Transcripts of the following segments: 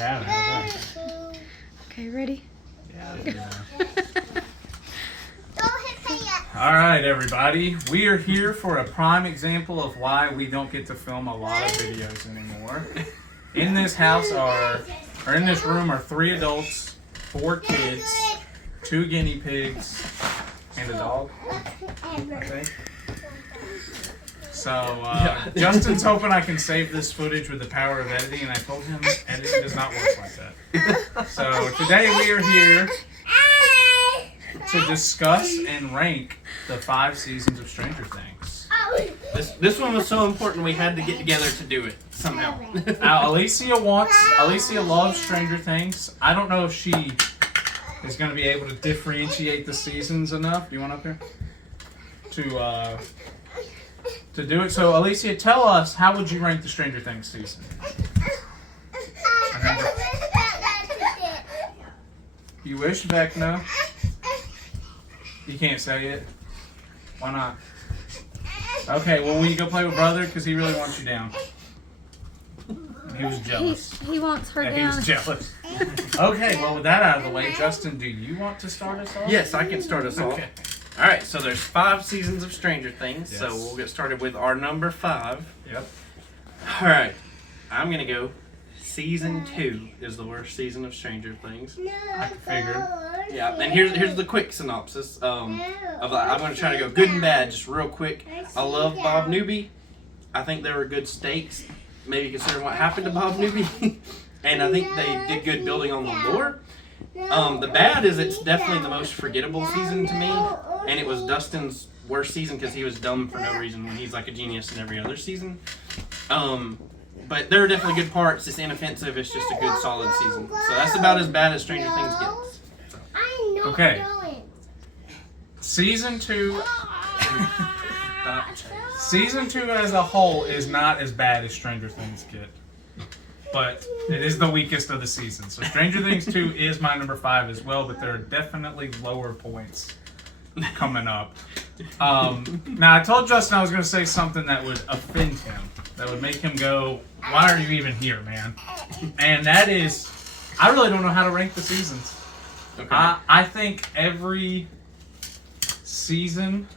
Yeah. Okay, ready? Yeah. All right, everybody. We are here for a prime example of why we don't get to film a lot of videos anymore. In this house or in this room are 3 adults, 4 kids, 2 guinea pigs, and a dog, I think. So, Justin's hoping I can save this footage with the power of editing, and I told him editing does not work like that. So, today we are here to discuss and rank the 5 seasons of Stranger Things. This one was so important we had to get together to do it somehow. Now, Alicia loves Stranger Things. I don't know if she is going to be able to differentiate the seasons enough. Do you want up here? To do it. So, Alicia, tell us, how would you rank the Stranger Things season? You wish, Vecna? You can't say it? Why not? Okay, well, will you go play with brother? Because he really wants you down. He was jealous. He wants her down. He was jealous. Okay, well, with that out of the way, Justin, do you want to start us off? Yes, I can start us off. Okay. All right, so there's 5 seasons of Stranger Things, Yes. so we'll get started with our number 5. Yep. All right, I'm going to go season 2 is the worst season of Stranger Things. I can figure. Yeah, and here's the quick synopsis. I'm going to try to go good and bad, just real quick. I love Bob Newby. I think there were good stakes, maybe considering what happened to Bob Newby. And I think they did good building on the lore. The bad is it's definitely the most forgettable season to me, and it was Dustin's worst season because he was dumb for no reason when he's like a genius in every other season. But there are definitely good parts. It's inoffensive. It's just a good, solid season. So that's about as bad as Stranger Things gets. So. Okay. Season 2. Season 2 as a whole is not as bad as Stranger Things get. But it is the weakest of the seasons. So Stranger Things 2 is my number 5 as well, but there are definitely lower points coming up. Now, I told Justin I was going to say something that would offend him, that would make him go, why are you even here, man? And that is, I really don't know how to rank the seasons. Okay. I think every season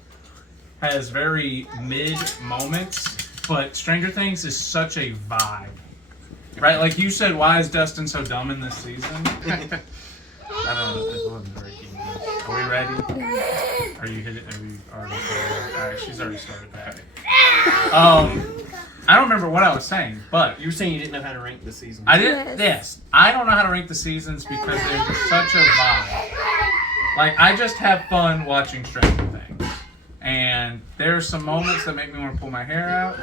has very mid moments, but Stranger Things is such a vibe. Right, like you said, why is Dustin so dumb in this season? I don't know if it wasn't breaking. Are we ready? Are you hitting? Are we already started? All right, she's already started that. I don't remember what I was saying, but You were saying you didn't know how to rank the season. I did. Yes, I don't know how to rank the seasons because there's just such a vibe. Like I just have fun watching Stranger Things, and there are some moments that make me want to pull my hair out.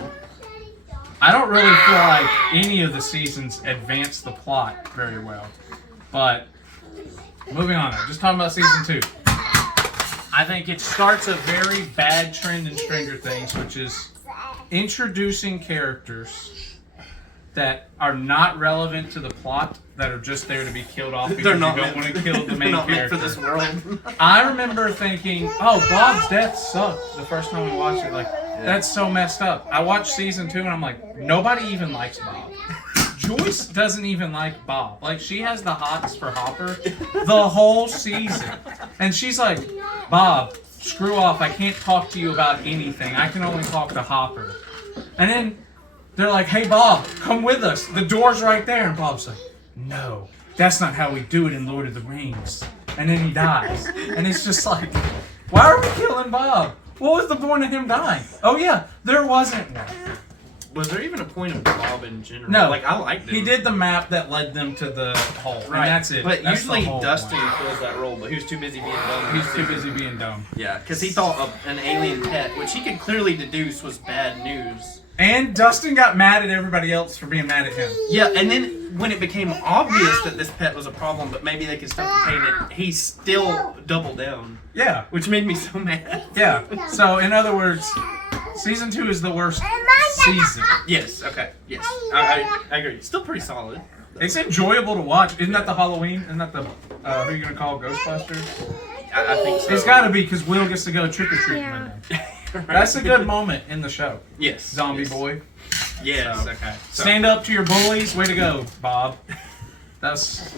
I don't really feel like any of the seasons advance the plot very well. But, moving on, just talking about season 2. I think it starts a very bad trend in Stranger Things, which is introducing characters that are not relevant to the plot, that are just there to be killed off because you don't want to kill the main not character. Meant for this world. I remember thinking, oh, Bob's death sucked the first time we watched it. Like, that's so messed up. I watched season 2 and I'm like, nobody even likes Bob. Joyce doesn't even like Bob. Like, she has the hots for Hopper the whole season. And she's like, Bob, screw off. I can't talk to you about anything. I can only talk to Hopper. And then they're like, hey, Bob, come with us. The door's right there. And Bob's like, no, that's not how we do it in Lord of the Rings. And then he dies. And it's just like, why are we killing Bob? What was the point of him dying? Oh, yeah, there wasn't one. Was there even a point of Bob in general? No. Like, I liked him. He did the map that led them to the hole. Right. And that's it. But That's the usually whole Dustin point. fills that role, but he was too busy being dumb. He's too busy being dumb. Yeah, because he thought of an alien pet, which he could clearly deduce was bad news. And Dustin got mad at everybody else for being mad at him. Yeah, and then when it became obvious that this pet was a problem, but maybe they could still contain it, he still doubled down. Yeah. Which made me so mad. Yeah. So, in other words, season 2 is the worst season. Yes, okay, yes. I agree. Still pretty solid. It's enjoyable to watch. Isn't that the Halloween? Isn't that the, who are you going to call Ghostbusters? I think so. It's got to be because Will gets to go trick-or-treating Yeah. with them. That's a good moment in the show. Yes. Zombie yes. boy. Yes. So, Okay. So, stand up to your bullies. Way to go, Bob. That's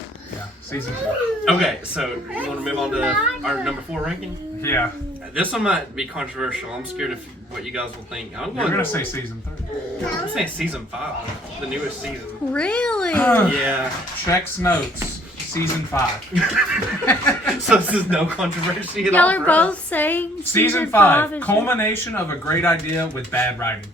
season 4. Okay, so you want to move on to our number 4 ranking? Yeah, This one might be controversial. I'm scared of what you guys will think. you're gonna say season 3. I'm saying season 5, the newest season. Really? Yeah. Checks notes. Season 5. So this is no controversy at Y'all all. are for both us. saying Season 5. is Culmination of a great idea with bad writing.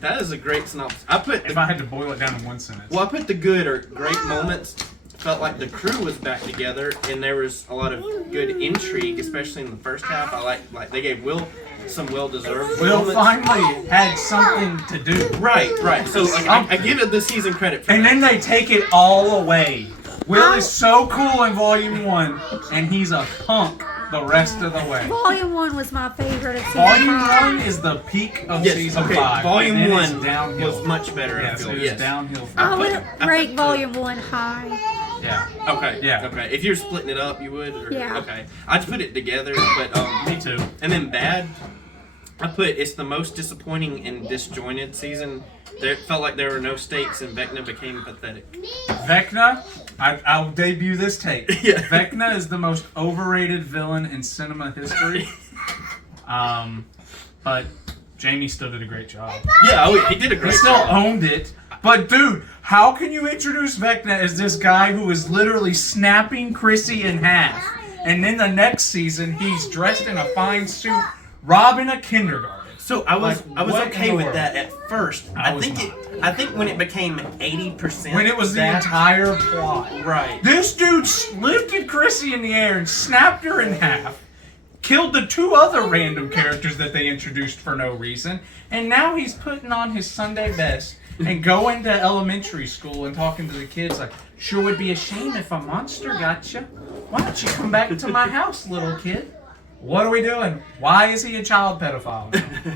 That is a great synopsis. If I had to boil it down in one sentence. Well, I put the good or great moments. Felt like the crew was back together, and there was a lot of good intrigue, especially in the first half. I like they gave Will some well-deserved Will moments. finally had something to do. Right. So like, I give it the season credit for And that. then they take it all away. Will is so cool in Volume 1, and he's a punk the rest of the way. Volume 1 was my favorite of season Volume 5. 1 is the peak of Yes, season okay, 5. Volume and then it's 1 downhill. was much better. Yes, I feel. it was Yes. downhill. I would I rank put Volume 1 high. Yeah. Okay. Yeah. Okay. If you're splitting it up, you would. Or, Yeah. Okay. I just put it together, but Me too. And then bad, I put it's the most disappointing and disjointed season. There felt like there were no stakes, and Vecna became pathetic. Vecna, I'll debut this take. Yeah. Vecna is the most overrated villain in cinema history. But Jamie still did a great job. Yeah, he did a He great still job. owned it. But dude, how can you introduce Vecna as this guy who is literally snapping Chrissy in half, and then the next season he's dressed in a fine suit, robbing a kindergarten? So I was what okay in the with world? that at first. I I was think I think when it became 80%. When it was the that- entire plot. Right. This dude lifted Chrissy in the air and snapped her in half, killed the 2 other random characters that they introduced for no reason, and now he's putting on his Sunday best and going to elementary school and talking to the kids like, sure would be a shame if a monster got you. Why don't you come back to my house, little kid? What are we doing? Why is he a child pedophile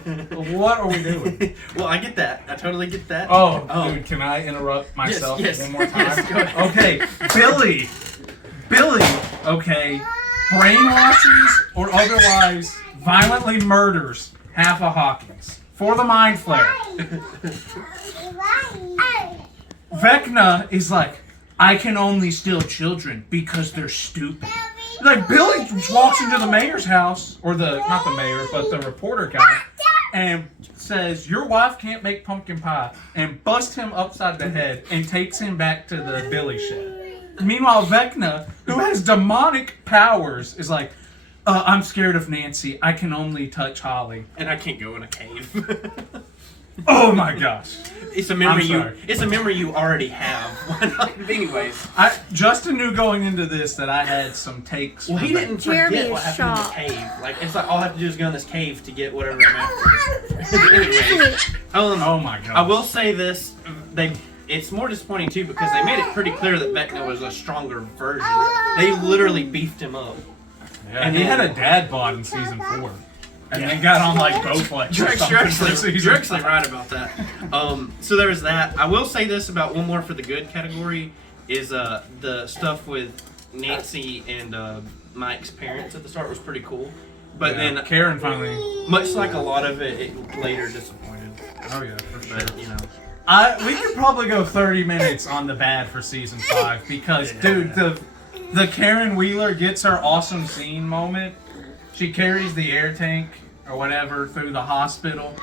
now? What are we doing? Well, I get that. I totally get that. Oh, dude, can I interrupt myself yes. one more time? Yes, go ahead. Okay, Billy, okay, brainwashes or otherwise violently murders half of Hawkins for the mind flare. Vecna is like, I can only steal children because they're stupid. Like, Billy walks into the mayor's house, or not the mayor, but the reporter guy, and says, your wife can't make pumpkin pie, and busts him upside the head and takes him back to the Billy shed. Meanwhile, Vecna, who has demonic powers, is like, I'm scared of Nancy. I can only touch Holly. And I can't go in a cave. Oh my gosh. It's a memory I'm sorry. It's a memory you already have. Anyways. Justin knew going into this that I had some takes. Well, he didn't Jeremy forget is what happened shocked. in the cave. Like, it's like all I have to do is go in this cave to get whatever I'm after. Anyways, Oh my god. I will say this: it's more disappointing too because they made it pretty clear that Vecna was a stronger version. They literally beefed him up. Yeah, and he had a dad bod in season 4. And they got on like Bowflex. You're actually right about that. So there was that. I will say this about one more for the good category is the stuff with Nancy and Mike's parents at the start was pretty cool. But then Karen finally, much like a lot of it later disappointed. oh yeah, for sure. But, you know. We could probably go 30 minutes on the bad for season 5 because, dude, the Karen Wheeler gets her awesome scene moment. She carries the air tank or whatever through the hospital,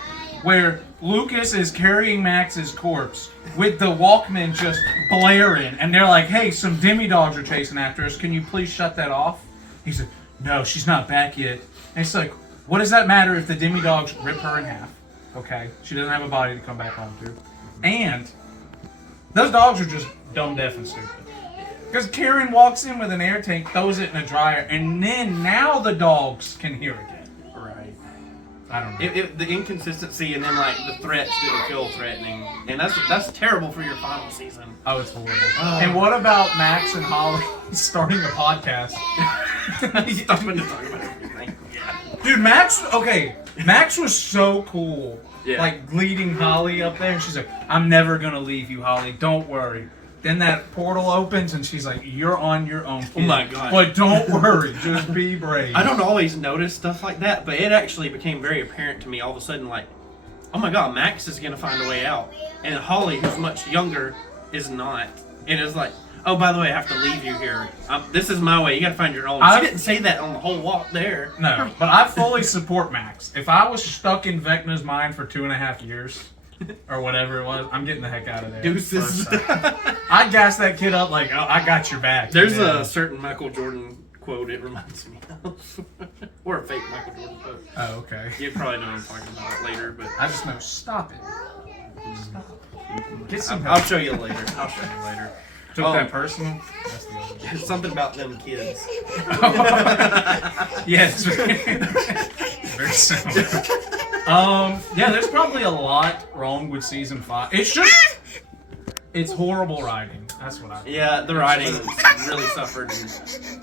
where Lucas is carrying Max's corpse with the Walkman just blaring, and they're like, "Hey, some demi-dogs are chasing after us. Can you please shut that off?" He said, "No, she's not back yet." And it's like, what does that matter if the demi-dogs rip her in half? Okay, she doesn't have a body to come back home to. And those dogs are just dumb, deaf, and stupid. Because Karen walks in with an air tank, throws it in a dryer, and then now the dogs can hear again. Right. I don't know. The inconsistency and then like the threats didn't feel threatening, and that's terrible for your final season. Oh, it's horrible. And what about Max and Holly starting a podcast? Stopping to talk about everything. Yeah. Dude, Max was so cool. Yeah. Like leading Holly up there, and she's like, "I'm never gonna leave you, Holly. Don't worry." Then that portal opens, and she's like, "You're on your own, kid. Oh my god! But don't worry, just be brave." I don't always notice stuff like that, but it actually became very apparent to me all of a sudden. Like, oh my god, Max is gonna find a way out, and Holly, who's much younger, is not. And it's like, Oh, by the way, I have to leave you here. This is my way. You gotta find your own. She didn't say that on the whole walk there. No, but I fully support Max. If I was stuck in Vecna's mind for 2.5 years, or whatever it was, I'm getting the heck out of there. Deuces. I gassed that kid up like, oh, I got your back. There's a certain Michael Jordan quote it reminds me of. Or a fake Michael Jordan quote. Oh, okay. You probably know what I'm talking about later, but I just know, stop it. Get some I'll show you later. I'll show you later. Took that personal? That's the other There's something about them kids. Yes. Very similar. Yeah, there's probably a lot wrong with season 5. It's horrible writing. That's what I think. Yeah, the writing really suffered. And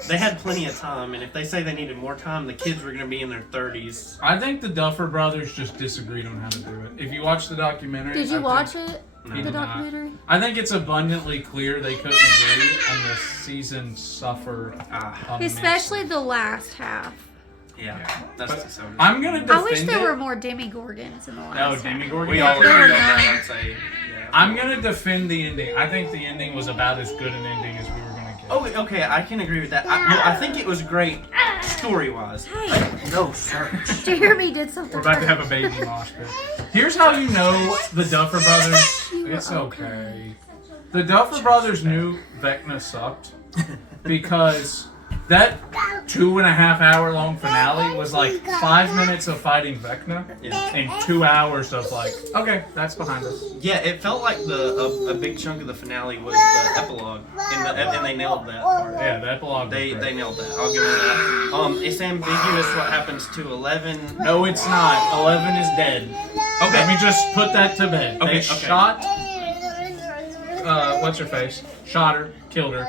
they had plenty of time, and if they say they needed more time, the kids were going to be in their 30s. I think the Duffer Brothers just disagreed on how to do it. If you watch the documentary... Did you watch it? No. The documentary? I think it's abundantly clear they couldn't agree, and the season suffered. Especially the last half. Yeah, that's so. I'm gonna defend I wish there were more Demigorgons in the last half. Demigorgons. We all agree on that, I'd say. Yeah. I'm gonna defend the ending. I think the ending was about as good an ending as we were gonna get. Oh, okay, I can agree with that. I think it was great story-wise. Hey, No, sir. Jeremy did something. We're about to have a baby mosh pit. Here's how you know the Duffer Brothers. It's okay. The Duffer Brothers knew Vecna sucked because that 2.5 hour long finale was like 5 minutes of fighting Vecna and 2 hours of like, okay, that's behind us. Yeah, it felt like a big chunk of the finale was the epilogue, and they nailed that part. Yeah, the epilogue. They nailed that. I'll give them that. It's ambiguous what happens to 11. No, it's not. 11 is dead. Okay. Let me just put that to bed. Okay, They okay. shot. What's her face? Shot her. Killed her.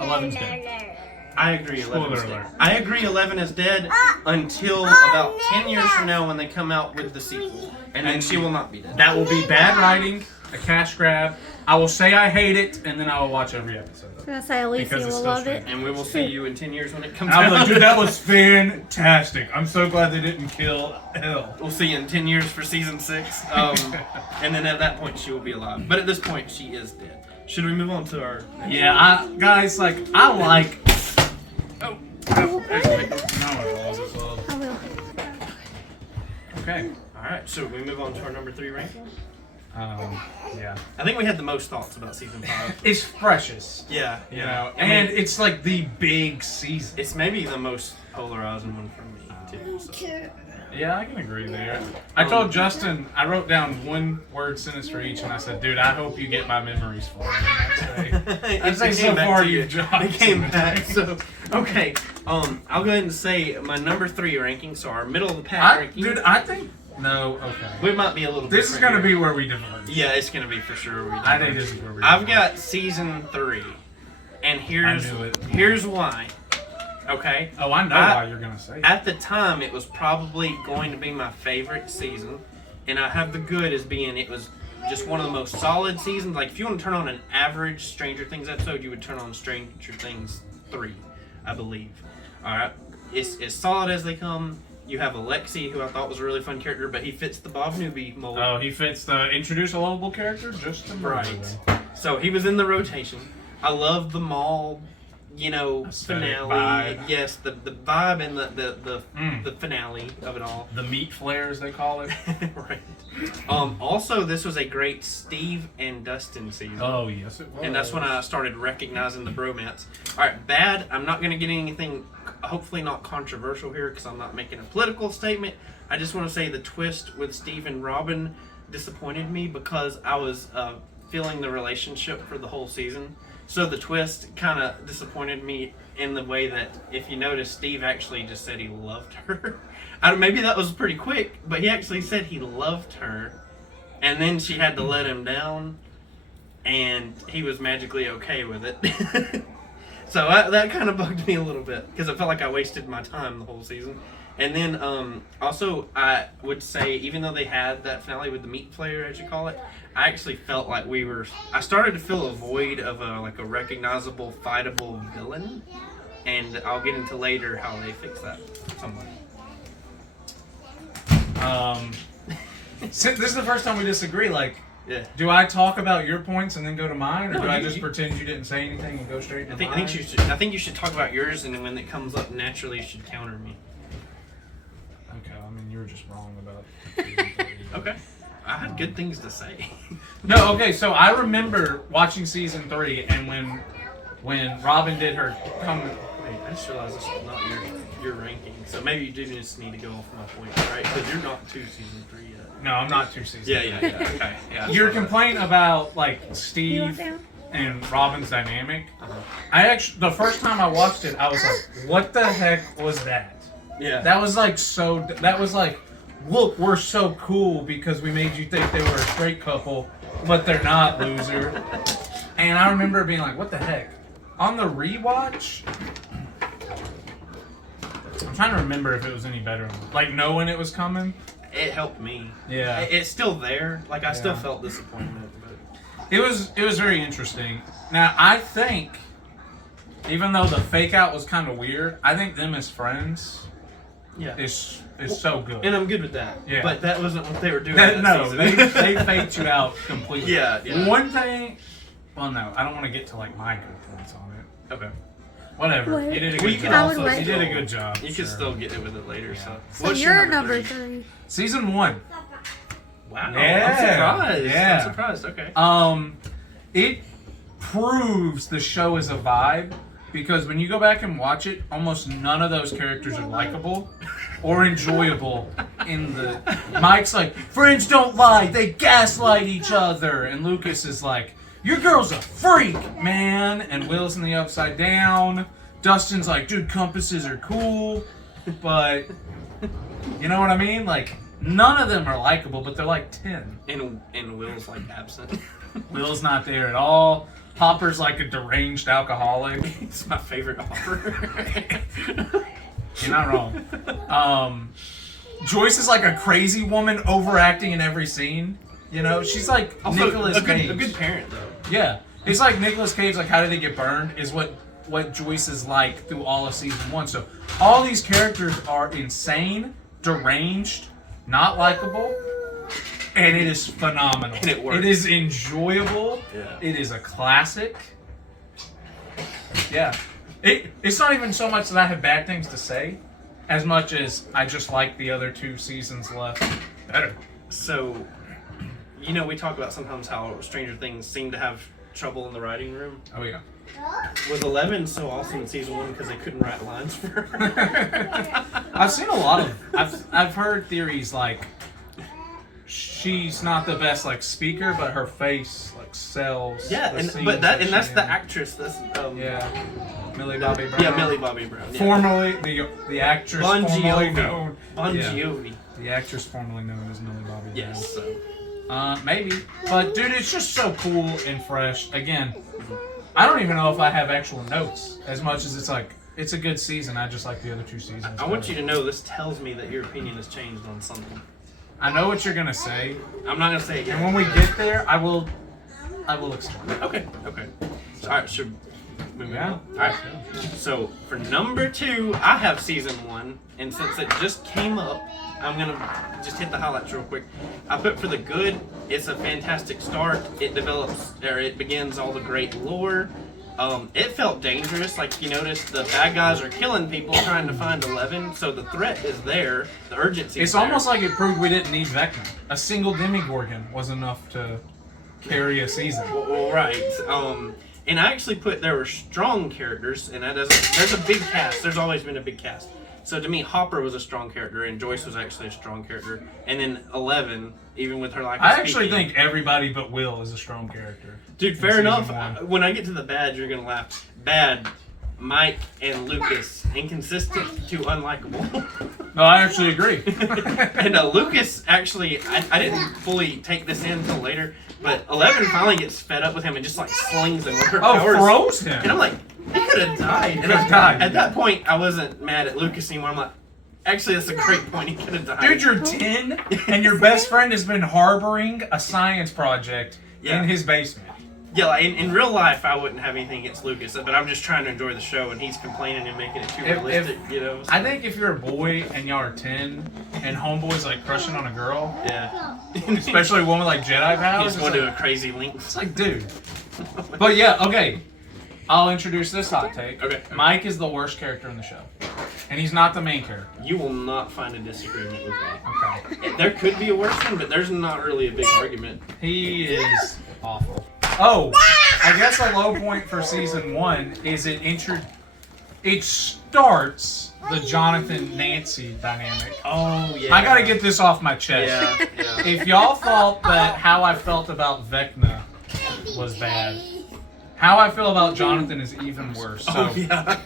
11's dead. I agree. 11 is Spoiler dead. alert. I agree. 11 is dead until about 10 years from now when they come out with the sequel, and then she will not be dead. That will be bad writing, a cash grab. I will say I hate it, and then I will watch every episode. I was gonna say Alicia Because it's will still love it. And we will see you in 10 years when it comes I'm out. like, dude, that was fantastic. I'm so glad they didn't kill Elle. We'll see you in 10 years for season 6. And then at that point, she will be alive. But at this point, she is dead. Should we move on to our... Yeah, guys, like, I like... Oh, I will. Okay. Alright, so we move on to our number 3 ranking. Yeah. I think we had the most thoughts about season 5. It's freshest. Yeah, You know, and it's like the big season. it's maybe the most polarizing one for me, too. So. Yeah, I can agree there. I told Justin, I wrote down one word sentence for each, and I said, dude, I hope you get my memories for it. I'd say so far you've jogged. It came back, so... Okay, I'll go ahead and say my number 3 ranking, so our middle of the pack ranking. Dude, I think... No, okay. We might be a little This is different going to here. be where we diverge. Yeah, it's going to be for sure. I think this is where we I've diverge. got season 3, and I knew it. here's why. Okay. Oh, I know why you're going to say it. At the time, it was probably going to be my favorite season, and I have the good as being it was just one of the most solid seasons. Like if you want to turn on an average Stranger Things episode, you would turn on Stranger Things 3, I believe. All right, it's as solid as they come. You have Alexi, who I thought was a really fun character, but he fits the Bob Newby mold. Oh, he fits the introduce a lovable character just to Right. So he was in the rotation. I love the mall, Aesthetic finale. vibe. Yes, the vibe and the finale of it all. The meat flares, they call it. Right. Also, this was a great Steve and Dustin season. Oh, yes, it was. And that's when I started recognizing the bromance. All right, bad. I'm not going to get anything, hopefully not controversial here because I'm not making a political statement. I just want to say the twist with Steve and Robin disappointed me because I was feeling the relationship for the whole season. So the twist kind of disappointed me in the way that, if you notice, Steve actually just said he loved her. Maybe that was pretty quick, but he actually said he loved her. And then she had to let him down. And he was magically okay with it. So that kind of bugged me a little bit because it felt like I wasted my time the whole season. And then also I would say, even though they had that finale with the meat flare, as you call it, I actually felt like I started to feel a void of a recognizable, fightable villain. And I'll get into later how they fix that somewhat. This is the first time we disagree. Like, Yeah. Do I talk about your points and then go to mine, or No, do I just pretend you didn't say anything and go straight to mine? I think you should talk about yours, and then when it comes up naturally, you should counter me. Okay, I mean, you were just wrong about Okay. I had good things to say. No, okay, so I remember watching season 3, and when Robin did her Wait, I just realized this is not your ranking, so maybe you do just need to go off my points, right? Because you're not to season 3 yet. No, I'm not 2 seasons. Yeah. Okay. Yeah. Your complaint about like You want Steve down? and Robin's dynamic, the first time I watched it, I was like, what the heck was that? Yeah. That was like, look, we're so cool because we made you think they were a straight couple, but they're not, loser. And I remember being like, what the heck? On the rewatch, I'm trying to remember if it was any better. Like, knowing it was coming. It helped me. Yeah. It's still there. Like, I still Yeah. felt disappointment, but... It was very interesting. Now, I think, even though the fake out was kind of weird, I think them as friends Yeah. is so good. And I'm good with that. Yeah. But that wasn't what they were doing No, season. they faked you out completely. Yeah. One thing, well, no, I don't want to get to like my good points on it. Okay. Whatever. What? You did a We good can job. also You did a good job. You can sure. still get it with it later, Yeah. so... So What's you're your number 3? 3. Season 1. Wow. Yeah. I'm surprised. Yeah. I'm surprised. Okay. It proves the show is a vibe because when you go back and watch it, almost none of those characters are likable or enjoyable. Mike's like, friends don't lie, they gaslight each other, and Lucas is like, your girl's a freak, man, and Will's in the Upside Down. Dustin's like, dude, compasses are cool, but you know what I mean? Like, none of them are likable, but they're like 10. And Will's like absent. Will's not there at all. Hopper's like a deranged alcoholic. It's my favorite Hopper. You're not wrong. Joyce is like a crazy woman overacting in every scene. You know, she's like Also, Nicolas Cage. a good parent, though. Yeah, it's like Nicolas Cage. Like, how did they get burned? Is what Joyce is like through all of season 1. So all these characters are insane, deranged, not likable. And it is phenomenal. And it works. It is enjoyable. Yeah. It is a classic. Yeah. It's not even so much that I have bad things to say, as much as I just like the other 2 seasons left better. So, you know, we talk about sometimes how Stranger Things seem to have trouble in the writing room. Oh yeah. Was 11 so awesome in season 1 because they couldn't write lines for her? I've seen a lot of. I've heard theories like she's not the best like speaker, but her face like sells. Yeah, the scenes but that's she's the in. actress. That's Yeah. Millie Bobby Brown. Yeah, Millie Bobby Brown. Yeah. Formerly the actress Bon formerly Jovi. known. Bon Yeah. Jovi. The actress formerly known as Millie Bobby Brown. Yes. So. Maybe. But dude, it's just so cool and fresh. Again, I don't even know if I have actual notes as much as it's like it's a good season. I just like the other 2 seasons. I want you to know this tells me that your opinion has changed on something. I know what you're gonna say, I'm not gonna say it yet. and when we get there, I will explain. Okay. All right. Should we move Yeah. on? All right. So for number 2, I have season 1, and since it just came up, I'm gonna just hit the highlights real quick. I put for the good. It's a fantastic start. It begins all the great lore. It felt dangerous. Like, you notice the bad guys are killing people trying to find 11, so the threat is there. The urgency. It's almost like it proved we didn't need Vecna. A single Demogorgon was enough to carry a season. Well, right. And I actually put there were strong characters, and that doesn't. There's a big cast. There's always been a big cast. So to me, Hopper was a strong character, and Joyce was actually a strong character. And then 11, even with her lack of I actually speaking- think everybody but Will is a strong character. Dude, in fair season enough. 1. When I get to the bad, you're gonna laugh. Bad, Mike and Lucas, inconsistent to unlikable. No, I actually agree. And Lucas, actually, I didn't fully take this in until later, but 11 finally gets fed up with him and just like slings him with her powers. Froze him. And I'm like, he could have died. And could've died. At that point, I wasn't mad at Lucas anymore. I'm like, actually, that's a great point. He could have died. Dude, you're 10, and your best friend has been harboring a science project Yeah. in his basement. Yeah, like in real life, I wouldn't have anything against Lucas, but I'm just trying to enjoy the show, and he's complaining and making it too realistic, you know? So. I think if you're a boy and y'all are 10 and homeboy's like crushing on a girl, yeah. especially a woman like Jedi powers, He's going to a crazy length. It's like, dude. But yeah, okay. I'll introduce this hot take. Okay. Mike is the worst character in the show. And he's not the main character. You will not find a disagreement with me. Okay. There could be a worse one, but there's not really a big argument. He is awful. Oh, I guess a low point for season 1 is it starts the Jonathan-Nancy dynamic. Oh, yeah. I gotta get this off my chest. Yeah. If y'all thought that how I felt about Vecna was bad, how I feel about Jonathan is even worse. So Oh, yeah.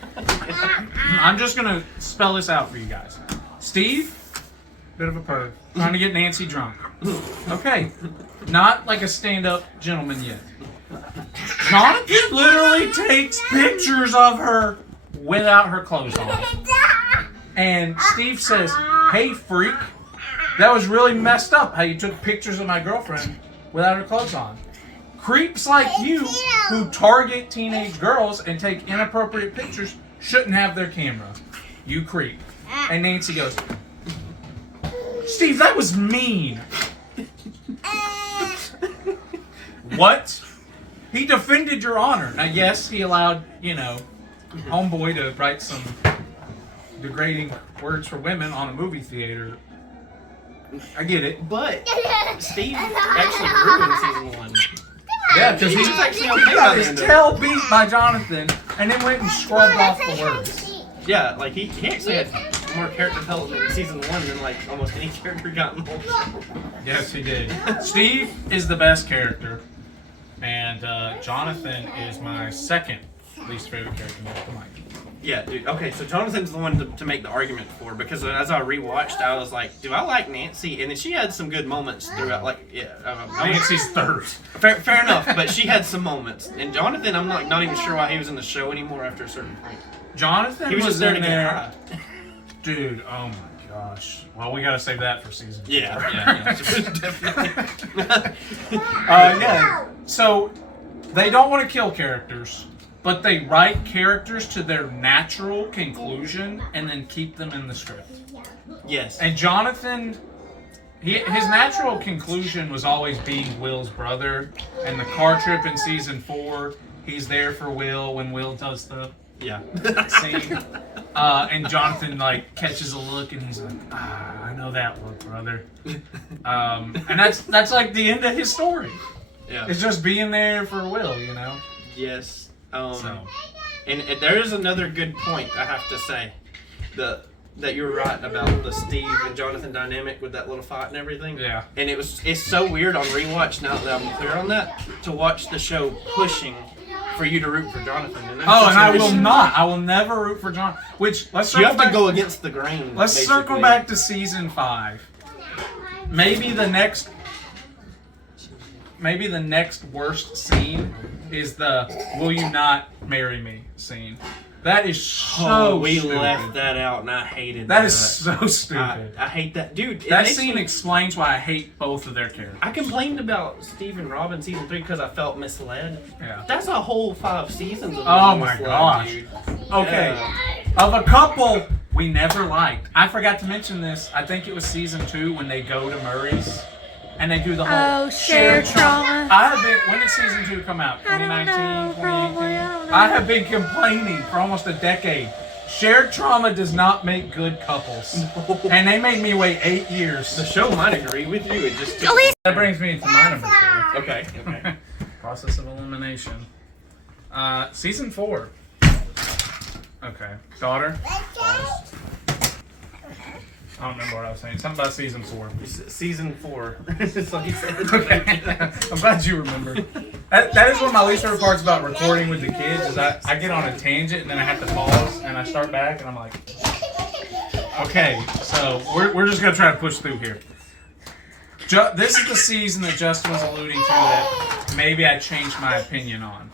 I'm just gonna spell this out for you guys. Steve, bit of a perv, trying to get Nancy drunk. Okay, not like a stand-up gentleman yet. Jonathan literally takes pictures of her without her clothes on. And Steve says, "Hey, freak, that was really messed up how you took pictures of my girlfriend without her clothes on. Creeps like you who target teenage girls and take inappropriate pictures shouldn't have their camera. You creep." And Nancy goes, "Steve, that was mean." What? He defended your honor. Now, yes, he allowed, homeboy to write some degrading words for women on a movie theater. I get it. But Steve actually grew in season 1. Yeah, because He he was actually got okay by the his end of tail beat by Jonathan and then went and scrubbed off the words. it. Yeah, like he actually had more character development in season 1 than like almost any character got in the whole show. Yes, he did. Steve is the best character, and Jonathan is my second least favorite character next to Mike. Yeah, dude. Okay, so Jonathan's the one to make the argument for, because as I rewatched, I was like, do I like Nancy? And then she had some good moments throughout, like, Nancy's third. Fair enough, but she had some moments. And Jonathan, I'm like not even sure why he was in the show anymore after a certain point. Jonathan He was just there to in get there. high. Dude, oh my gosh. Well, we gotta save that for season 4. Yeah, definitely. Yeah. So they don't want to kill characters, but they write characters to their natural conclusion and then keep them in the script. Yes. And Jonathan, his natural conclusion was always being Will's brother. And the car trip in season 4, he's there for Will when Will does the Yeah. scene. And Jonathan catches a look and he's like, I know that look, brother. And that's like the end of his story. Yeah. It's just being there for Will, Yes. So. And there is another good point I have to say, that you're right about the Steve and Jonathan dynamic with that little fight and everything. Yeah. And it's so weird on rewatch now that I'm clear on that, to watch the show pushing for you to root for Jonathan. And I will not. I will never root for John. Which let's circle You have back. to go against the grain. Let's basically. circle back to season 5. Maybe the next worst scene is the "Will you not marry me" scene. That is so we stupid. left that out, and I hated that. That is so stupid. I hate that, dude. That scene explains why I hate both of their characters. I complained about Steve and Robin season 3 because I felt misled. Yeah. That's a whole 5 seasons of Oh being my misled, gosh. dude. Okay. Yeah. Of a couple we never liked. I forgot to mention this. I think it was season 2 when they go to Murray's and they do the whole shared trauma. When did season 2 come out? 2019, I don't know, 2018? probably, I don't know. I have been complaining for almost a decade. Shared trauma does not make good couples. No. And they made me wait 8 years. The show might agree with you. It just took... At least That brings me to my number 2. Okay. Process of elimination. Season 4. Okay. Daughter. Pause. I don't remember what I was saying. Something about season 4. Season 4. That's what he said. Okay. I'm glad you remember. That is one of my least favorite parts about recording with the kids is I get on a tangent and then I have to pause and I start back and I'm like, okay, so we're just going to try to push through here. This is the season that Justin was alluding to that maybe I changed my opinion on.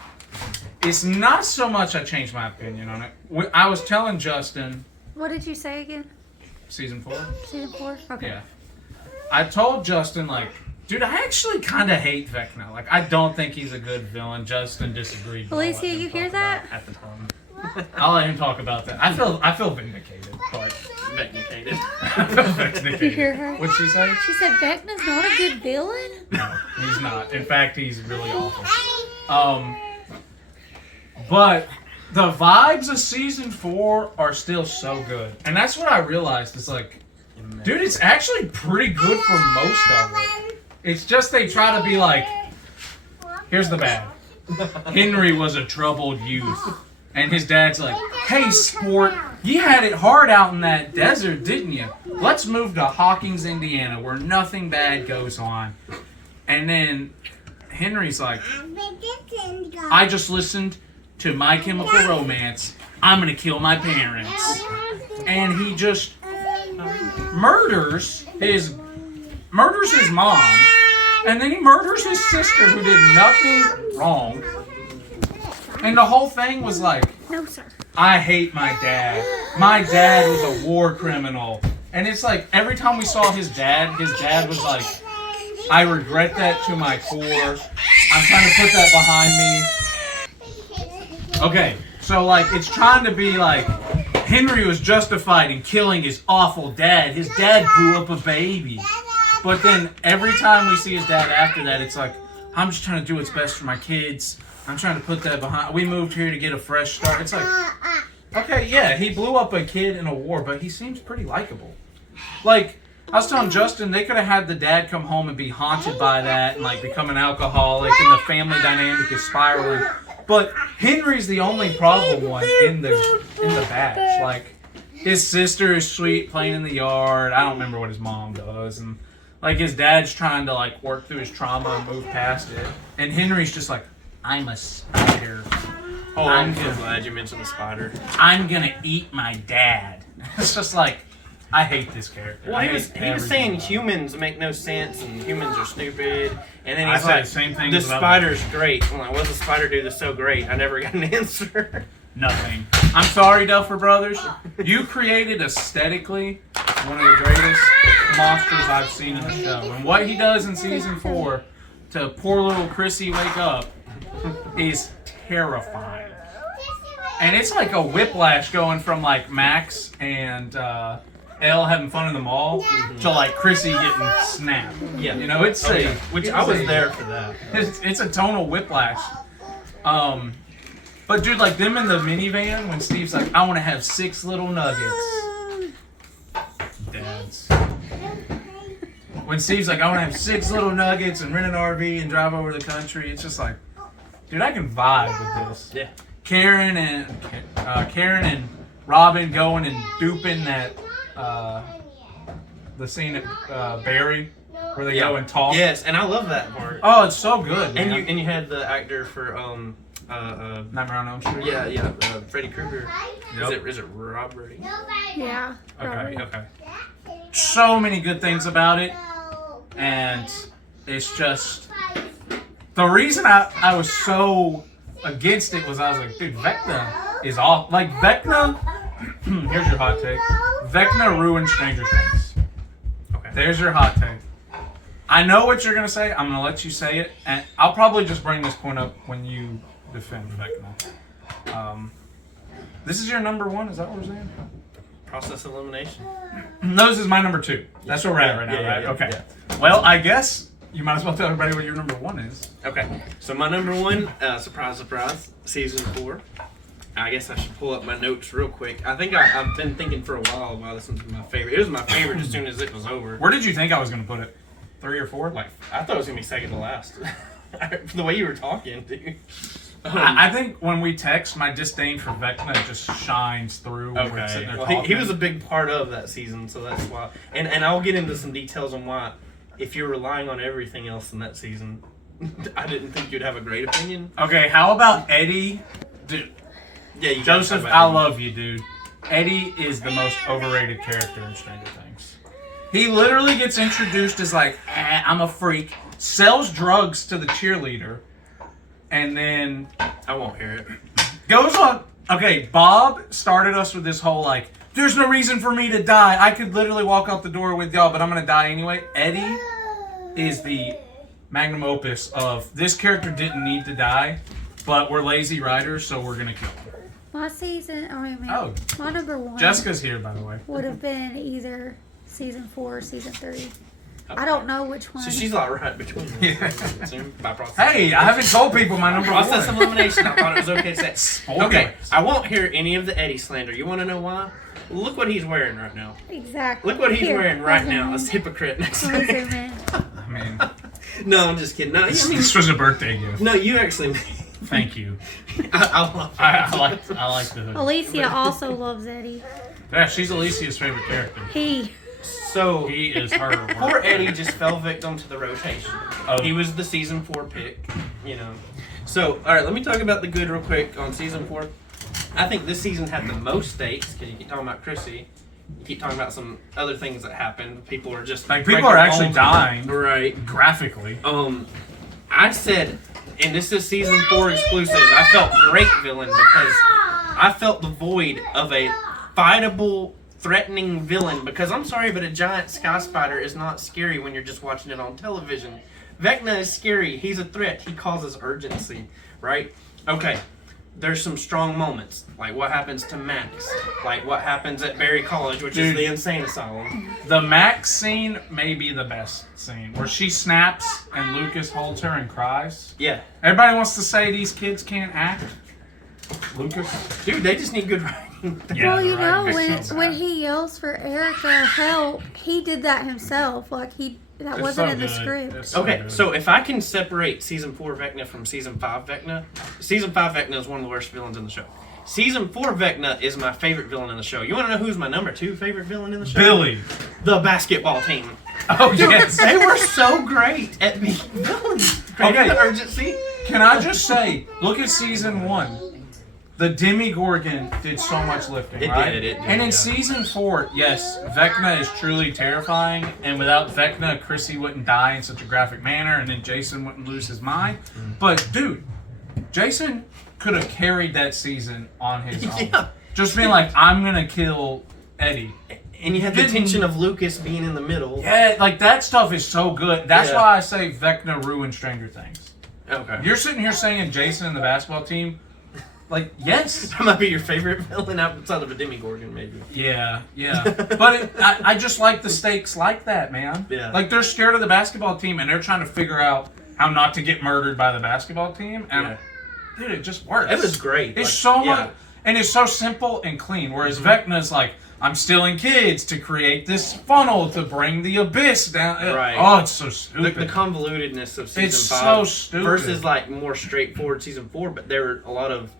It's not so much I changed my opinion on it. I was telling Justin... What did you say again? Season 4? Season 4? Okay. Yeah. I told Justin, Dude, I actually kind of hate Vecna. Like, I don't think he's a good villain. Justin disagreed. but I'll let Alicia, him you talk hear about that? it At the time. I'll let him talk about that. I feel vindicated, but Vindicated. I feel vindicated. You hear her? What'd she say? She said Vecna's not a good villain? No, he's not. In fact, he's really awful. But the vibes of season 4 are still so good. And that's what I realized. It's like, dude, it's actually pretty good for most of it. It's just they try to be like, here's the bad. Henry was a troubled youth. And his dad's like, hey, sport, you had it hard out in that desert, didn't you? Let's move to Hawkins, Indiana, where nothing bad goes on. And then Henry's like, I just listened to My Chemical Romance. I'm gonna kill my parents. And he just murders his mom, and then he murders his sister who did nothing wrong. And the whole thing was like, No, sir. I hate my dad. My dad was a war criminal. And it's like every time we saw his dad was like, I regret that to my core. I'm trying to put that behind me. Okay, so like it's trying to be like Henry was justified in killing his awful dad. His dad grew up a baby. But then every time we see his dad after that, it's like, I'm just trying to do what's best for my kids. I'm trying to put that behind. We moved here to get a fresh start. It's like, okay, yeah, he blew up a kid in a war, but he seems pretty likable. Like, I was telling Justin, they could have had the dad come home and be haunted by that and like become an alcoholic and the family dynamic is spiraling. But Henry's the only problem one in the batch. Like, his sister is sweet, playing in the yard. I don't remember what his mom does, and like his dad's trying to like work through his trauma and move past it. And Henry's just like, I'm a spider. Oh, I'm so glad you mentioned the spider. I'm gonna eat my dad. It's just like, I hate this character. Well, he was saying humans make no sense and humans are stupid, and then he's like, the same thing. The spider's great. I'm like, what does the spider do that's so great? I never got an answer. Nothing. I'm sorry, Duffer Brothers. You created aesthetically one of the greatest monsters I've seen in the show. And what he does in season 4 to poor little Chrissy wake up is terrifying. And it's like a whiplash going from like Max and Elle having fun in the mall to like Chrissy getting snapped. Yeah. You know, it's which I was there for that. It's a tonal whiplash. But dude, like them in the minivan when Steve's like, I want to have 6 little nuggets. Dads. When Steve's like, I want to have 6 little nuggets and rent an RV and drive over the country, it's just like, dude, I can vibe with this. Yeah. Karen and Robin going and duping that the scene at Barry where they go and talk. Yes, and I love that part. Oh, it's so good, man. And you had the actor for Nightmare on Elm Street. Yeah, Freddy Krueger. Yep. Is it Robert? Yeah. Okay. So many good things about it, and it's just the reason I was so against it was I was like, dude, Vecna is off. Like Vecna, here's your hot take. Vecna ruined Stranger Things. Okay. There's your hot take. I know what you're gonna say. I'm gonna let you say it, and I'll probably just bring this point up when you defend Vecna. This is your number 1. Is that what we're saying? Process elimination. No, this is my number 2. That's where we're at right now, right? Yeah, okay. yeah. Well, I guess you might as well tell everybody what your number 1 is. Okay. So my number 1, surprise, surprise, season 4. I guess I should pull up my notes real quick. I think I've been thinking for a while this one's my favorite. It was my favorite as soon as it was over. Where did you think I was going to put it? 3 or 4? Like, I thought it was going to be second to last. The way you were talking, dude. I think when we text, my disdain for Vecna just shines through when we're sitting there talking. He was a big part of that season, so that's why. And I'll get into some details on why, if you're relying on everything else in that season, I didn't think you'd have a great opinion. Okay, how about Eddie? Dude, yeah, you Joseph, I love you, dude. Eddie is the most overrated character in Stranger Things. He literally gets introduced as like, I'm a freak, sells drugs to the cheerleader, and then I won't hear it. Goes on. Okay, Bob started us with this whole like, there's no reason for me to die. I could literally walk out the door with y'all, but I'm gonna die anyway. Eddie is the magnum opus of this character didn't need to die, but we're lazy writers, so we're gonna kill him. My season, Oh. my number one Jessica's here, by the way. would have been either season 4 or season 3. I don't know which one. So she's like right between them. Yeah. By process. Hey, I haven't told people my number Process of one. elimination. I thought it was okay to say. Spoilers. Okay, I won't hear any of the Eddie slander. You want to know why? Look what he's wearing right now. Exactly. Look what he's Here, wearing right zoom now. in. This hypocrite next to Let me me. zoom in. I mean, No, I'm just kidding. No, I mean, this was a birthday gift. no, you actually. Thank you. I like the hood. Alicia also loves Eddie. Yeah, she's Alicia's favorite character. So He is her. poor Eddie just fell victim to the rotation. Oh. He was the season 4 pick, you know. So, all right, let me talk about the good real quick on season 4. I think this season had the most stakes because you keep talking about Chrissy. You keep talking about some other things that happened. People are just Like, people are actually homes. dying. Right. Graphically. I said, and this is season 4 exclusive, I felt great villain because I felt the void of a fightable, threatening villain. Because I'm sorry, but a giant sky spider is not scary when you're just watching it on television. Vecna is scary. He's a threat. He causes urgency, right? Okay. There's some strong moments, like what happens to Max, like what happens at Berry College, which is Dude. the insane asylum. The Max scene may be the best scene, where she snaps and Lucas holds her and cries. Yeah. Everybody wants to say these kids can't act. Lucas? Dude, they just need good writing. Yeah, Well, you the know, writing is so when bad. he yells for Erica help, he did that himself. Like that It's wasn't so in the good. script. It's so Okay, good. so if I can separate season 4 Vecna from season 5 Vecna, season 5 Vecna is one of the worst villains in the show. Season 4 Vecna is my favorite villain in the show. You want to know who's my number 2 favorite villain in the show? Billy. The basketball team. Oh, yes. They were so great at being villains. Creating Okay. the urgency. Can I just say, look at season 1. The Demigorgon did so much lifting, It right? did, And in yeah. season 4, yes, Vecna is truly terrifying, and without Vecna, Chrissy wouldn't die in such a graphic manner, and then Jason wouldn't lose his mind. But, dude, Jason could have carried that season on his own. Yeah. Just being like, I'm gonna kill Eddie. And you had the tension of Lucas being in the middle. Yeah, like, that stuff is so good. That's Yeah. why I say Vecna ruined Stranger Things. Okay. You're sitting here saying Jason and the basketball team, like, yes. That might be your favorite villain outside of a Demigorgon, maybe. Yeah. But I just like the stakes like that, man. Yeah. Like, they're scared of the basketball team, and they're trying to figure out how not to get murdered by the basketball team. And, Yeah. dude, it just works. It was great. It's Like, so yeah. much. And it's so simple and clean. Whereas Vecna's like, I'm stealing kids to create this funnel to bring the abyss down. Right. Oh, it's so The stupid. convolutedness of season It's 5 so stupid. versus like more straightforward season 4, but there were a lot of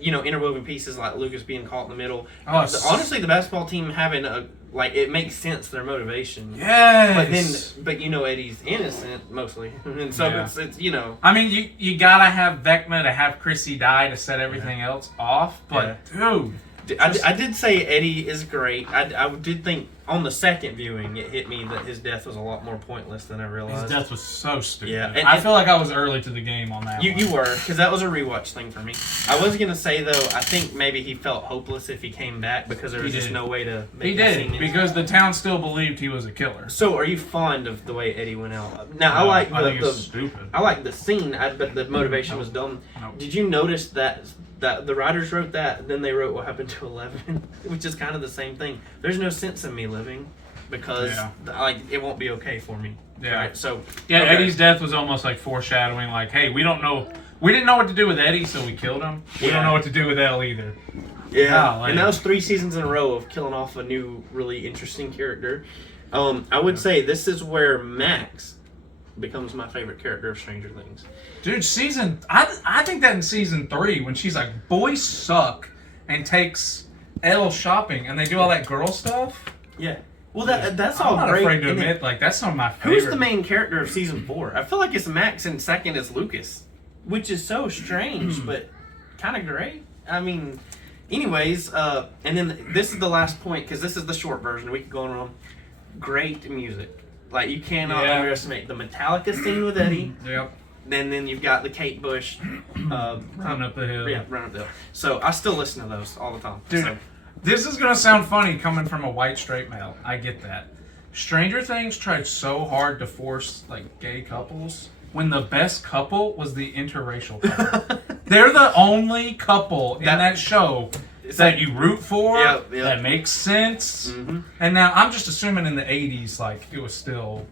interwoven pieces like Lucas being caught in the middle. Oh, it's- Honestly, the basketball team having it makes sense their motivation. Yes. But Eddie's innocent mostly, and so Yeah. it's I mean, you gotta have Vecna to have Chrissy die to set everything else off. But, dude. I did say Eddie is great. I did think on the second viewing it hit me that his death was a lot more pointless than I realized. His death was so stupid. Yeah, I feel like I was early to the game on that. You were, because that was a rewatch thing for me. I was gonna say though, I think maybe he felt hopeless if he came back because there was He just did. no way to make He the did scene because the town still believed he was a killer. So, are you fond of the way Eddie went out? Now, No, I think it's stupid. I like the scene, but the motivation was dumb. No. Did you notice that the writers wrote that, and then they wrote what happened to 11, which is kind of the same thing. There's no sense in me living because it won't be okay for me. Yeah. Right? So Yeah, okay. Eddie's death was almost like foreshadowing, like, hey, we didn't know what to do with Eddie, so we killed him. We Yeah. don't know what to do with Elle either. Yeah, Golly. and that was 3 seasons in a row of killing off a new, really interesting character. I would say this is where Max becomes my favorite character of Stranger Things. Dude, I think that in season 3, when she's like, boys suck, and takes Elle shopping, and they do all that girl stuff. Yeah. Well, that's all I'm not great. afraid to and then- admit, like, that's some of my favorite. Who's the main character of season 4? I feel like it's Max and second is Lucas, which is so strange, but kind of great. I mean, anyways, and then this is the last point because this is the short version. We could go on. Great music. Like, you cannot underestimate the Metallica scene with Eddie. Yep. Then you've got the Kate Bush. Running up the hill. Yeah, Run Up the Hill. So I still listen to those all the time. Dude, So, this is gonna sound funny coming from a white straight male. I get that. Stranger Things tried so hard to force like gay couples when the best couple was the interracial couple. They're the only couple in that show that you root for, that makes sense. Mm-hmm. And now I'm just assuming in the 80s, like it was still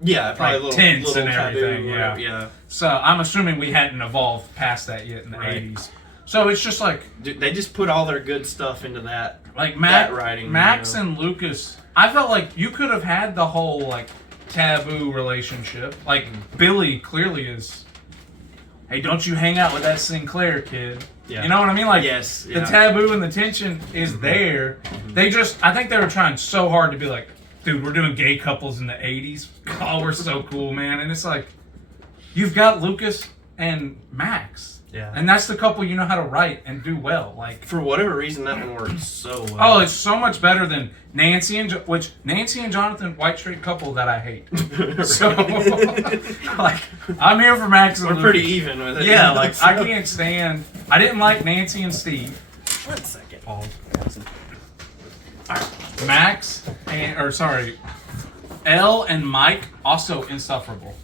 probably like tense and everything. Taboo, yeah. So I'm assuming we hadn't evolved past that yet in the 80s. So it's just like they just put all their good stuff into that. Like that writing, Max and Lucas. I felt like you could have had the whole like taboo relationship. Like Billy clearly is. Hey, don't you hang out with that Sinclair kid. Yeah. You know what I mean? Like, the taboo and the tension is there. Mm-hmm. I think they were trying so hard to be like, dude, we're doing gay couples in the 80s. Oh, we're so cool, man. And it's like, you've got Lucas and Max. Yeah. And that's the couple you know how to write and do well. Like, for whatever reason, that one works so well. Oh, it's so much better than Nancy and Jonathan, white straight couple that I hate. So, like, I'm here for Max and We're Lucas. pretty even with it. Yeah, like, I can't stand... I didn't like Nancy and Steve. 1 second. Pause. Alright. Max Elle and Mike, also insufferable.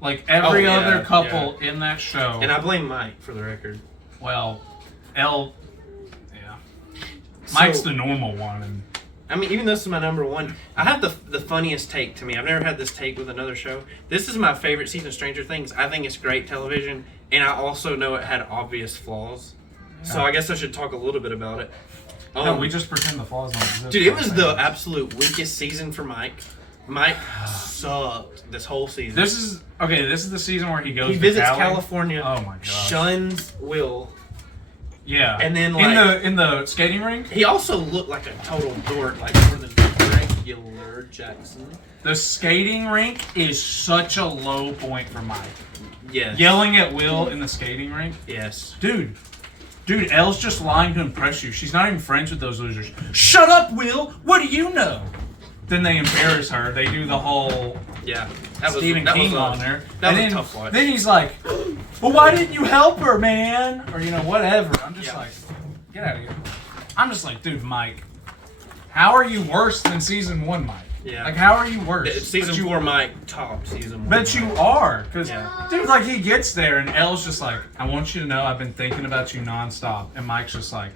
Like every other couple in that show. And I blame Mike, for the record. Well, Elle... Yeah. Mike's the normal one. And I mean, even though this is my number one, I have the funniest take to me. I've never had this take with another show. This is my favorite season of Stranger Things. I think it's great television, and I also know it had obvious flaws. Yeah. So I guess I should talk a little bit about it. No, we just pretend the flaws don't exist. Dude, it was the absolute weakest season for Mike. Mike sucked this whole season. This is the season where he goes. He visits California. Oh my god. Shuns Will. Yeah. And then like in the skating rink, he also looked like a total dork, like more than regular Jackson. The skating rink is such a low point for Mike. Yes. Yelling at Will in the skating rink. Yes. Dude, Elle's just lying to impress you. She's not even friends with those losers. Shut up, Will. What do you know? Then they embarrass her. They do the whole Stephen King on there. That was a tough watch. Then he's like, well, why didn't you help her, man? Or, whatever. I'm just like, get out of here. I'm just like, dude, Mike, how are you worse than season 1, Mike? Yeah. Like, how are you worse? Season 4, Mike, top season 1. Bet you are. Because, dude, like, he gets there and Elle's just like, I want you to know I've been thinking about you nonstop. And Mike's just like,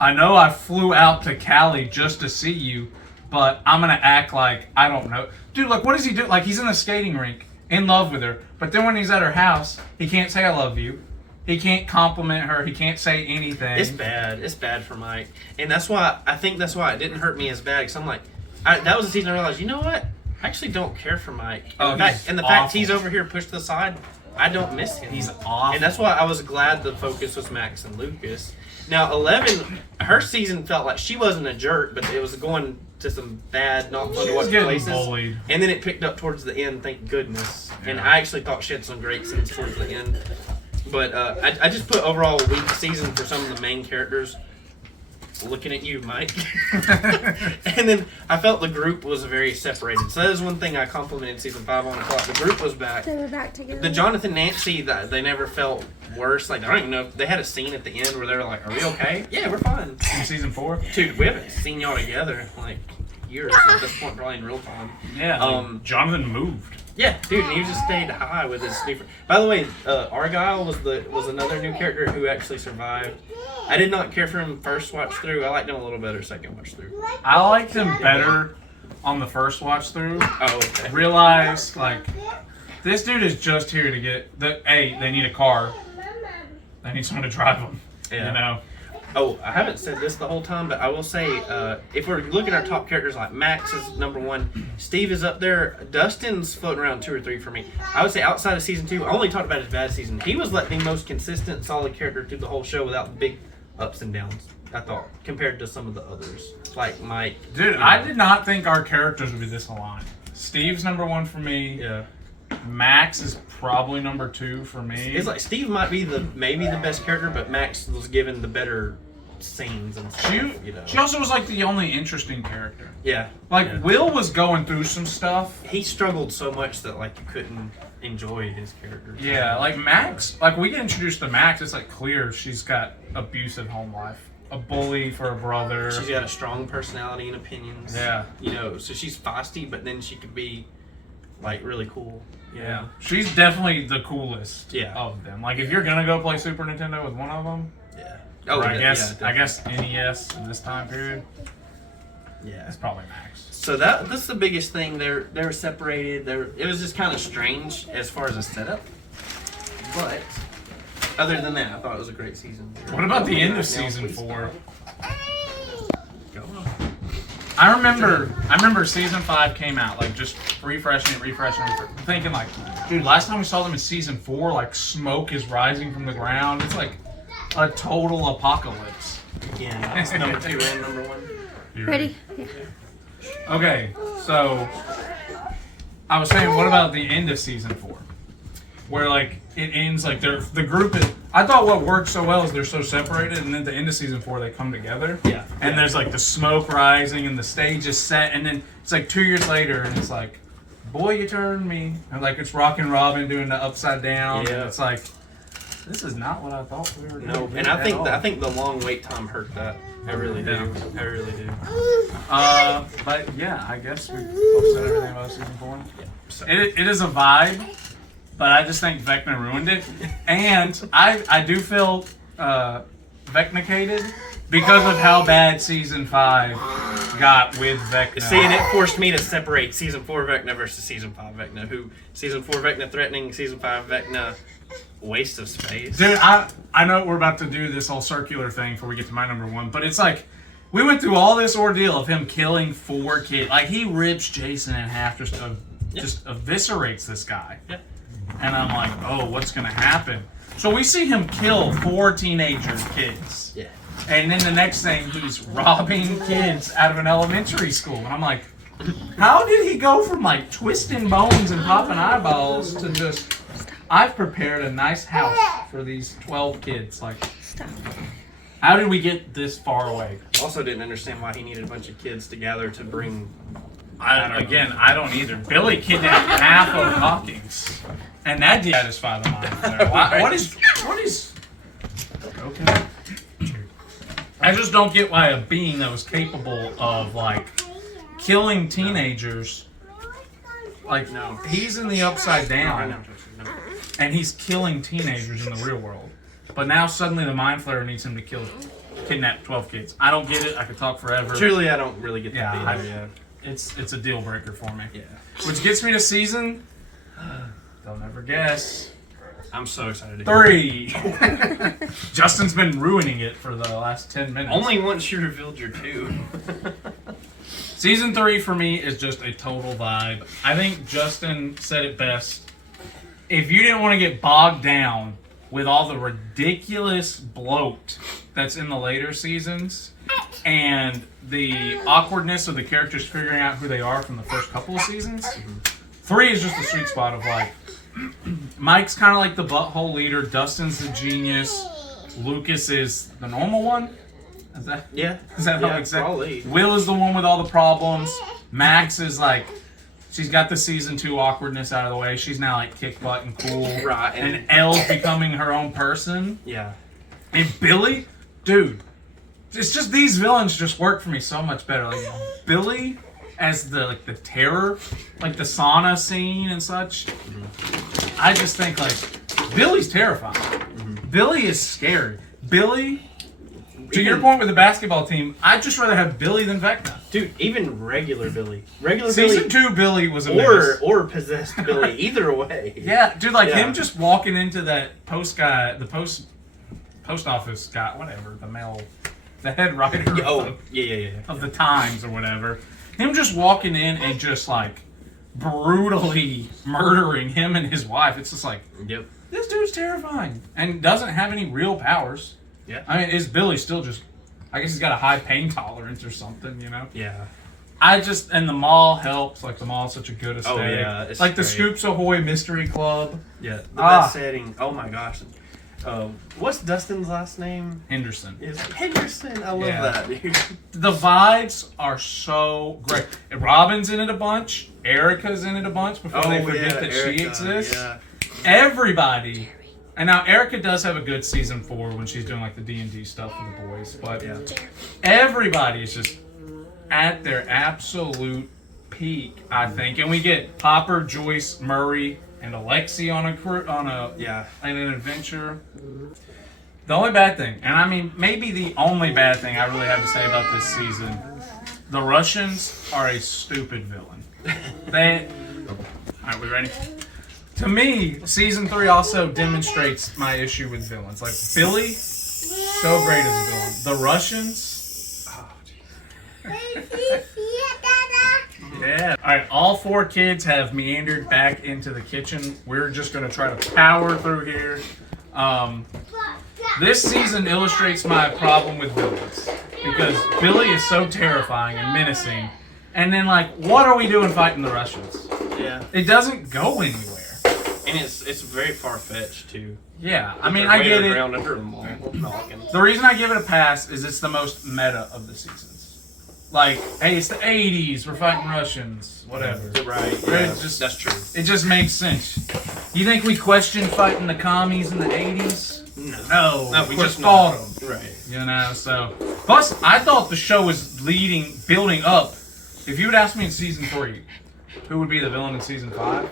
I know I flew out to Cali just to see you, but I'm going to act like I don't know. Dude, like, what does he do? Like, he's in the skating rink, in love with her. But then when he's at her house, he can't say I love you. He can't compliment her. He can't say anything. It's bad. It's bad for Mike. And that's why it didn't hurt me as bad. Because I'm like, that was the season I realized, you know what? I actually don't care for Mike. And the fact he's over here pushed to the side, I don't miss him. He's awful. And that's why I was glad the focus was Max and Lucas. Now, 11, her season felt like she wasn't a jerk, but it was going to some bad, not fun to watch places. Bullied. And then it picked up towards the end, thank goodness. Yeah. And I actually thought she had some great scenes towards the end. But I just put overall a weak season for some of the main characters. Looking at you, Mike. And then I felt the group was very separated. So that is one thing I complimented season 5 on. I thought the group was back. They were back together. The Jonathan Nancy, they never felt worse. Like, I don't even know if they had a scene at the end where they were like, are we okay? Yeah, we're fine. In season 4? Dude, we haven't seen y'all together like years at this point, probably in real time. Yeah. Jonathan moved. Yeah, dude, and he just stayed high with his new. By the way, Argyle was another new character who actually survived. I did not care for him first watch through. I liked him a little better second watch through. I liked him better on the first watch through. Oh, okay. Realized, like, this dude is just here to get they need a car. They need someone to drive them. Yeah. Oh, I haven't said this the whole time, but I will say, if we're looking at our top characters, like Max is number 1, Steve is up there, Dustin's floating around 2 or 3 for me. I would say outside of season 2, I only talked about his bad season. He was like the most consistent, solid character through the whole show without the big ups and downs, I thought, compared to some of the others, like Mike. Dude, I did not think our characters would be this aligned. Steve's number 1 for me. Yeah. Max is probably number 2 for me. It's like Steve might be maybe the best character, but Max was given the better scenes and stuff. She also was like the only interesting character. Yeah. Will was going through some stuff. He struggled so much that like you couldn't enjoy his character. Yeah, like Max, like we get introduced to Max, it's like clear she's got abusive home life. a bully for a brother. She's got a strong personality and opinions. Yeah. You know, so she's feisty, but then she could be like really cool. Yeah. She's definitely the coolest Yeah. of them. Like if you're gonna go play Super Nintendo with one of them, Yeah. or I yeah, guess NES in this time period, yeah. it's probably Max. So that's the biggest thing. They're separated. It was just kind of strange as far as a setup, but other than that, I thought it was a great season. What about the end of season 4? Go. I remember season 5 came out, like just refreshing, thinking like, dude, last time we saw them in season 4, like smoke is rising from the ground. It's like a total apocalypse. Yeah, it's number 2 and number 1. You Ready? Yeah. Okay, so I was saying, what about the end of season 4? Where like it ends like the group is. I thought what worked so well is they're so separated, and then at the end of season 4 they come together. Yeah. And there's like the smoke rising, and the stage is set, and then it's like 2 years later, and it's like, boy, you turned me, and like it's Rockin' Robin doing the upside down, Yeah. and it's like, this is not what I thought we were doing. No, and I think the long wait time hurt that. I really do. Yeah. I really do. But yeah, I guess we both said everything about season 4. Yeah. So, It is a vibe, but I just think Vecna ruined it. And I do feel Vecnicated because of how bad season 5 got with Vecna. see, and it forced me to separate season 4 Vecna versus season 5 Vecna. Who season 4 Vecna threatening, season 5 Vecna waste of space. Dude, I know we're about to do this whole circular thing before we get to my number 1, but it's like, we went through all this ordeal of him killing 4 kids. Like, he rips Jason in half, just eviscerates this guy. Yeah. And I'm like, oh, what's going to happen? So we see him kill 4 teenager kids. Yeah. And then the next thing, he's robbing kids out of an elementary school. And I'm like, how did he go from, like, twisting bones and popping eyeballs to just... I've prepared a nice house for these 12 kids. Like, Stop. how did we get this far away? Also didn't understand why he needed a bunch of kids together to bring. I don't either. Billy kidnapped half of Hawkins, and that did satisfy the mind. What is? Okay. I just don't get why a being that was capable of like killing teenagers, like No. he's in the upside down. And he's killing teenagers in the real world. But now suddenly the Mind Flayer needs him to kidnap 12 kids. I don't get it. I could talk forever. Truly, I don't really get that Yeah, either. Yeah. It's a deal breaker for me. Yeah. Which gets me to season... They'll never guess. I'm so excited. 3. Justin's been ruining it for the last 10 minutes. Only once you revealed your 2. Season 3 for me is just a total vibe. I think Justin said it best. If you didn't want to get bogged down with all the ridiculous bloat that's in the later seasons and the awkwardness of the characters figuring out who they are from the first couple of seasons, 3 is just the sweet spot of like, Mike's kind of like the butthole leader, Dustin's the genius, Lucas is the normal one. Is that how it's said? probably. Will is the one with all the problems. Max is like, she's got the season 2 awkwardness out of the way. She's now like kick butt and cool. Right. And Elle's becoming her own person. Yeah. And Billy, dude, it's just these villains just work for me so much better. Like Billy as the terror, like the sauna scene and such. Mm-hmm. I just think like Billy's terrifying. Mm-hmm. Billy is scary. Billy. To your point with the basketball team, I'd just rather have Billy than Vecna. Dude, even regular Billy. Season 2 Billy was a menace. Or possessed Billy. Either way. Yeah, dude, like him just walking into that post office guy, whatever, the head writer of the Times or whatever. Him just walking in and just like brutally murdering him and his wife. It's just like, yep, this dude's terrifying and doesn't have any real powers. Yeah. I mean, is Billy still just... I guess he's got a high pain tolerance or something, you know? Yeah. And the mall helps. Like, the mall's such a good aesthetic. Oh, yeah. It's like, the great. Scoops Ahoy Mystery Club. Yeah. The best setting. Oh, my gosh. What's Dustin's last name? Henderson. Henderson. I love that, dude. The vibes are so great. Robin's in it a bunch. Erica's in it a bunch before they forget that Erica, she exists. Yeah. Everybody And now Erica does have a good season 4 when she's doing like the D&D stuff with the boys, but everybody is just at their absolute peak, I think. And we get Hopper, Joyce, Murray, and Alexi on an adventure. The only bad thing, and I mean maybe the only bad thing I really have to say about this season, the Russians are a stupid villain. Alright, we ready? To me, season 3 also demonstrates my issue with villains. Like Billy, so great as a villain. The Russians, yeah. Alright, all 4 kids have meandered back into the kitchen. We're just gonna try to power through here. This season illustrates my problem with villains. Because Billy is so terrifying and menacing. And then, like, what are we doing fighting the Russians? Yeah. It doesn't go anywhere. And it's very far-fetched, too. Yeah, I mean, I get it. Under them all. The reason I give it a pass is it's the most meta of the seasons. Like, hey, it's the 80s, we're fighting Russians, whatever. Right, Yeah, that's true. It just makes sense. You think we questioned fighting the commies in the 80s? No, we just fought them. Right. You know, so. Plus, I thought the show was building up. If you would ask me in season 3, who would be the villain in season 5,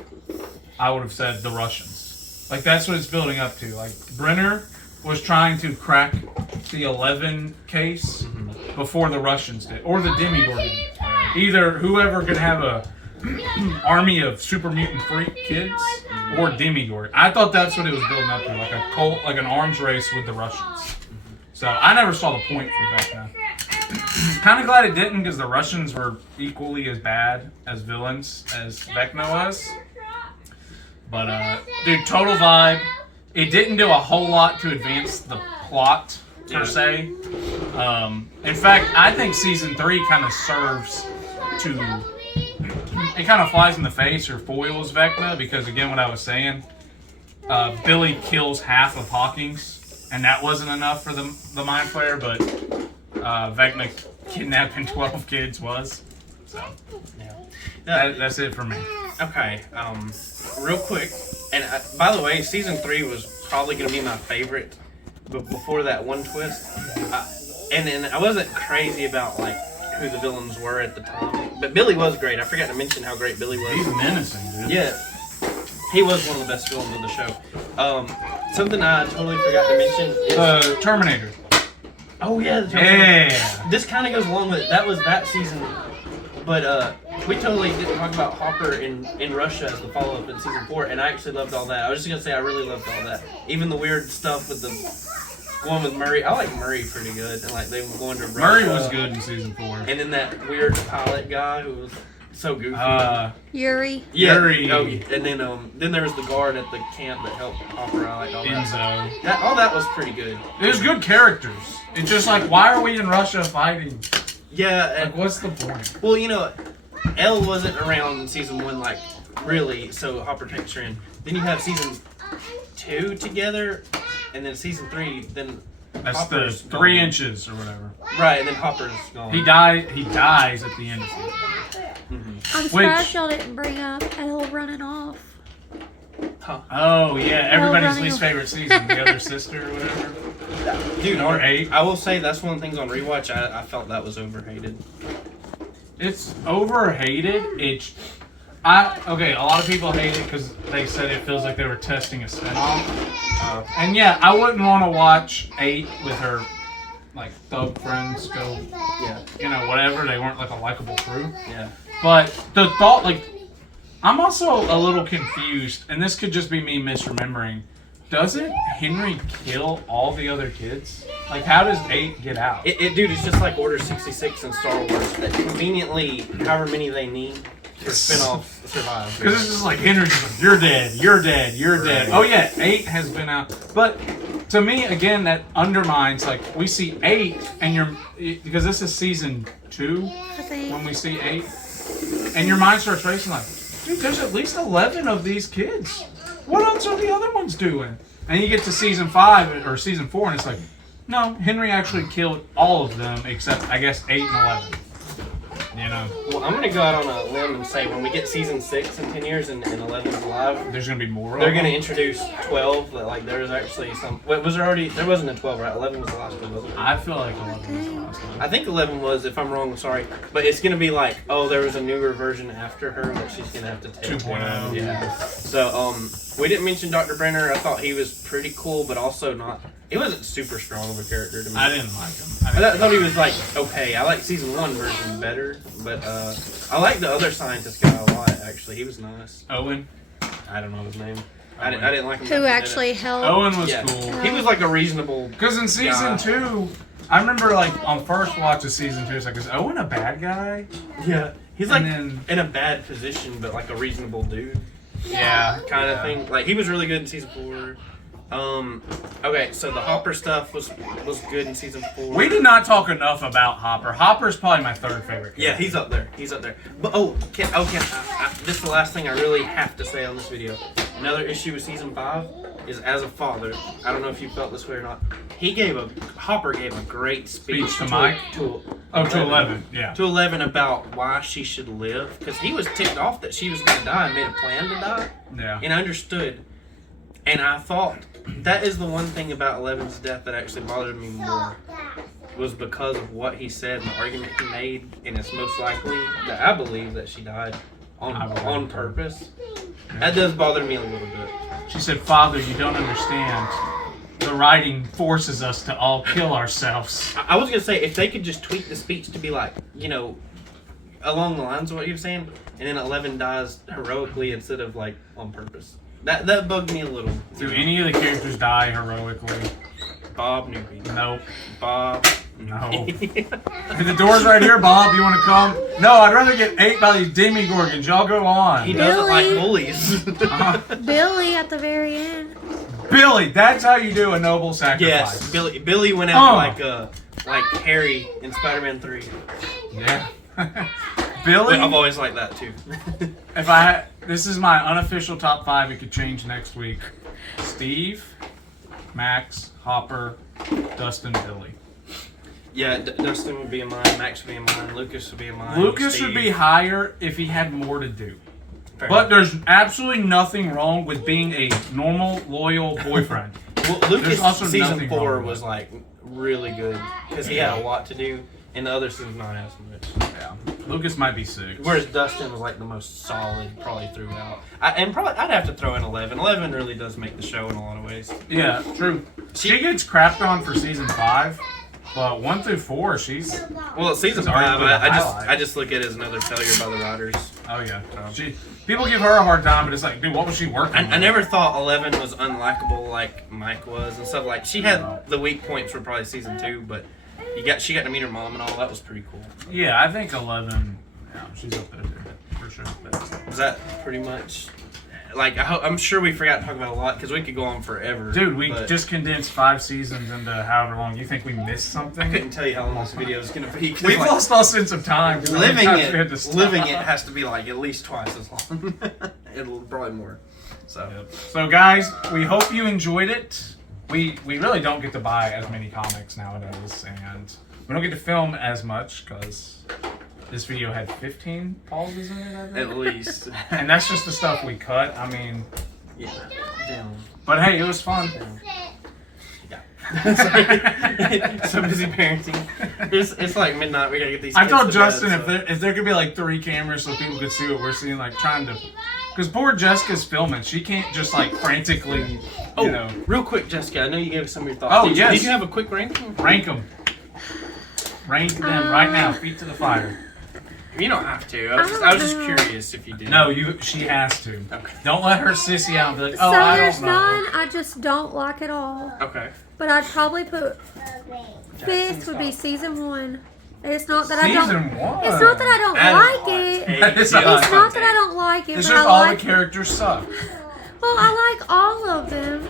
I would have said the Russians. Like, that's what it's building up to. Like, Brenner was trying to crack the 11 case before the Russians did, or the Demigorgon. Either whoever could have a army of super mutant freak kids, or Demigorgon. I thought that's what it was building up to, like a cult, like an arms race with the Russians. So I never saw the point for Vecna. Kind of glad it didn't, because the Russians were equally as bad as villains as Vecna was. But dude, total vibe. It didn't do a whole lot to advance the plot per se. In fact, I think season 3 kind of serves to. It kind of flies in the face or foils Vecna, because again, what I was saying, Billy kills half of Hawkins, and that wasn't enough for the Mind Flayer, but Vecna kidnapping 12 kids was. So that's it for me. Okay, real quick, and by the way, season 3 was probably going to be my favorite, but before that one twist, and then I wasn't crazy about like who the villains were at the time, but Billy was great. I forgot to mention how great Billy was. He's menacing, dude. Yeah, he was one of the best villains of the show. Something I totally forgot to mention is Terminator. Oh yeah, the Terminator. Yeah. This kind of goes along with it. That was that season, but we totally didn't talk about Hopper in Russia as the follow-up in season 4, and I actually loved all that. I was just gonna say I really loved all that, even the weird stuff with the going with Murray. I like Murray pretty good, and like they were going to Russia. Murray was good in season 4. And then that weird pilot guy who was so goofy. Yuri. Yeah. Yuri. Oh, and then there was the guard at the camp that helped Hopper out. Like all Enzo. that. All that was pretty good. It was good characters. It's just like, why are we in Russia fighting? Yeah. Like, what's the point? Well, you know, Elle wasn't around in season 1, like, really, so Hopper takes her in. Then you have season 2 together, and then season 3, then That's Hopper's the 3 gone. inches or whatever. Right, and then Hopper's gone. He dies at the end of season 3. I'm surprised y'all didn't bring up Elle running off. Huh. Oh, yeah, everybody's running least off. favorite season, the other sister or whatever. Dude, Or 8. I will say that's one of the things on rewatch I felt that was overhated. It's overhated. Okay, a lot of people hate it because they said it feels like they were testing a spinoff. And yeah, I wouldn't want to watch 8 with her, like, thug friends go, whatever. They weren't like a likable crew. Yeah. But the thought, like, I'm also a little confused, and this could just be me misremembering. Doesn't Henry kill all the other kids? Like, how does 8 get out? Dude, it's just like Order 66 in Star Wars. That conveniently, however many they need for spin-offs survive. Because it's just like Henry's just like, you're dead, you're dead, you're dead. Right. Oh yeah, 8 has been out. But to me, again, that undermines, like, we see 8, and because this is season 2, I think. when we see 8, and your mind starts racing like, dude, there's at least 11 of these kids. What else are the other ones doing? And you get to season 5 or season 4, and it's like, no, Henry actually killed all of them except, I guess, 8 and 11. You know, Well, I'm gonna go out on a limb and say when we get season 6 in 10 years and 11's alive, there's gonna be more. they're of gonna them. introduce 12. That like there's actually some. Wait, was there already? There wasn't a 12, right? 11 was the last one, wasn't it? I feel like 11 was the last one. I think 11 was. If I'm wrong, sorry. But it's gonna be like, oh, there was a newer version after her that she's gonna have to take. 2.0. Yeah. So we didn't mention Dr. Brenner. I thought he was pretty cool, but also not. He wasn't super strong of a character to me. I didn't like him. I thought he was like okay. I like season 1 version better, but I like the other scientist guy a lot. Actually, he was nice. Owen. I don't know his name. I Owen. didn't like him. Who actually helped? Owen was Yeah. cool. He was like a reasonable. Because in season 2, I remember like on first watch of season 2, it's like, is Owen a bad guy? Yeah, he's like And then- in a bad position, but like a reasonable dude Yeah. kind of thing. Like he was really good in season 4. Okay, so the Hopper stuff was good in season 4. We did not talk enough about Hopper. Hopper's probably my third favorite character. Yeah, he's up there. He's up there. But this is the last thing I really have to say on this video. Another issue with season 5 is as a father. I don't know if you felt this way or not. Hopper gave a great speech to Mike? To 11, yeah. To 11 about why she should live, because he was ticked off that she was going to die and made a plan to die. Yeah. And I understood. And I thought that is the one thing about 11's death that actually bothered me more, was because of what he said and the argument he made, and it's most likely that I believe that she died on purpose. That does bother me a little bit. She said, Father, you don't understand. The writing forces us to all kill ourselves. I was going to say, if they could just tweak the speech to be like, along the lines of what you were saying, and then 11 dies heroically instead of like on purpose. That bugged me a little. Do any of the characters die heroically? Bob Newby. Nope. Bob. No. The door's right here, Bob. You want to come? No, I'd rather get ate by these demigorgons. Y'all go on. He doesn't like Billy. bullies. Billy at the very end. Billy, that's how you do a noble sacrifice. Yes, Billy went out like Harry in Spider-Man 3. Yeah. Billy. I've always liked that too. This is my unofficial top 5. It could change next week. Steve, Max, Hopper, Dustin, Billy. Yeah, Dustin would be in mine. Max would be in mine. Lucas would be in mine. Lucas Steve. would be higher if he had more to do. Fair But enough. there's absolutely nothing wrong with being a normal, loyal boyfriend. Well, There's Lucas also season nothing 4 wrong with was like really good because he had a lot to do, and the other seasons not as much. Yeah. Lucas might be 6. Whereas Dustin was like the most solid probably throughout. I'd have to throw in 11. 11 really does make the show in a lot of ways. Yeah, true. She gets crapped on for season 5, but 1 through 4, she's. Well, season She's 5, arguably the highlight. I just look at it as another failure by the writers. Oh yeah. People give her a hard time, but it's like, dude, what was she working? I with? never thought 11 was unlikable like Mike was and stuff. Like she had the weak points for probably season 2, but she got to meet her mom and all. That was pretty cool. Yeah, I think 11. Yeah, she's up there for sure. Was that pretty much? Like I'm sure we forgot to talk about a lot because we could go on forever. Dude, we but just condensed 5 seasons into however long. You think we missed something? I couldn't tell you how long this video is gonna be. 'cause, We've like, lost all sense of time. living Living it has to be like at least twice as long. It'll probably more. So. Yep. So guys, we hope you enjoyed it. We really don't get to buy as many comics nowadays, and we don't get to film as much because this video had 15 pauses in it, I think. At least. And that's just the stuff we cut. I mean, Yeah. Damn. but hey, it was fun. Yeah. Sorry. So busy parenting. It's like midnight. We gotta get these. I kids told to Justin bed, if there could be like 3 cameras so people could see what we're seeing, like trying to, because poor Jessica's filming. She can't just like frantically, you know, real quick, Jessica. I know you gave us some of your thoughts. Oh, did yes. Did you have a quick ranking? rank them. Rank them right now. Feet to the fire. You don't have to. I was just curious if you did. No, she has to. Okay. Don't let her sissy out and be like, oh, So I there's don't know. none I just don't like at all. Okay. But I'd probably put fifth would be season 1. It's not that I don't. Season 1. It's not that I don't That is like hot it. take. That is Yeah, a hot It's not that I don't like it, It's but just I all like. the characters suck. Well, I like all of them,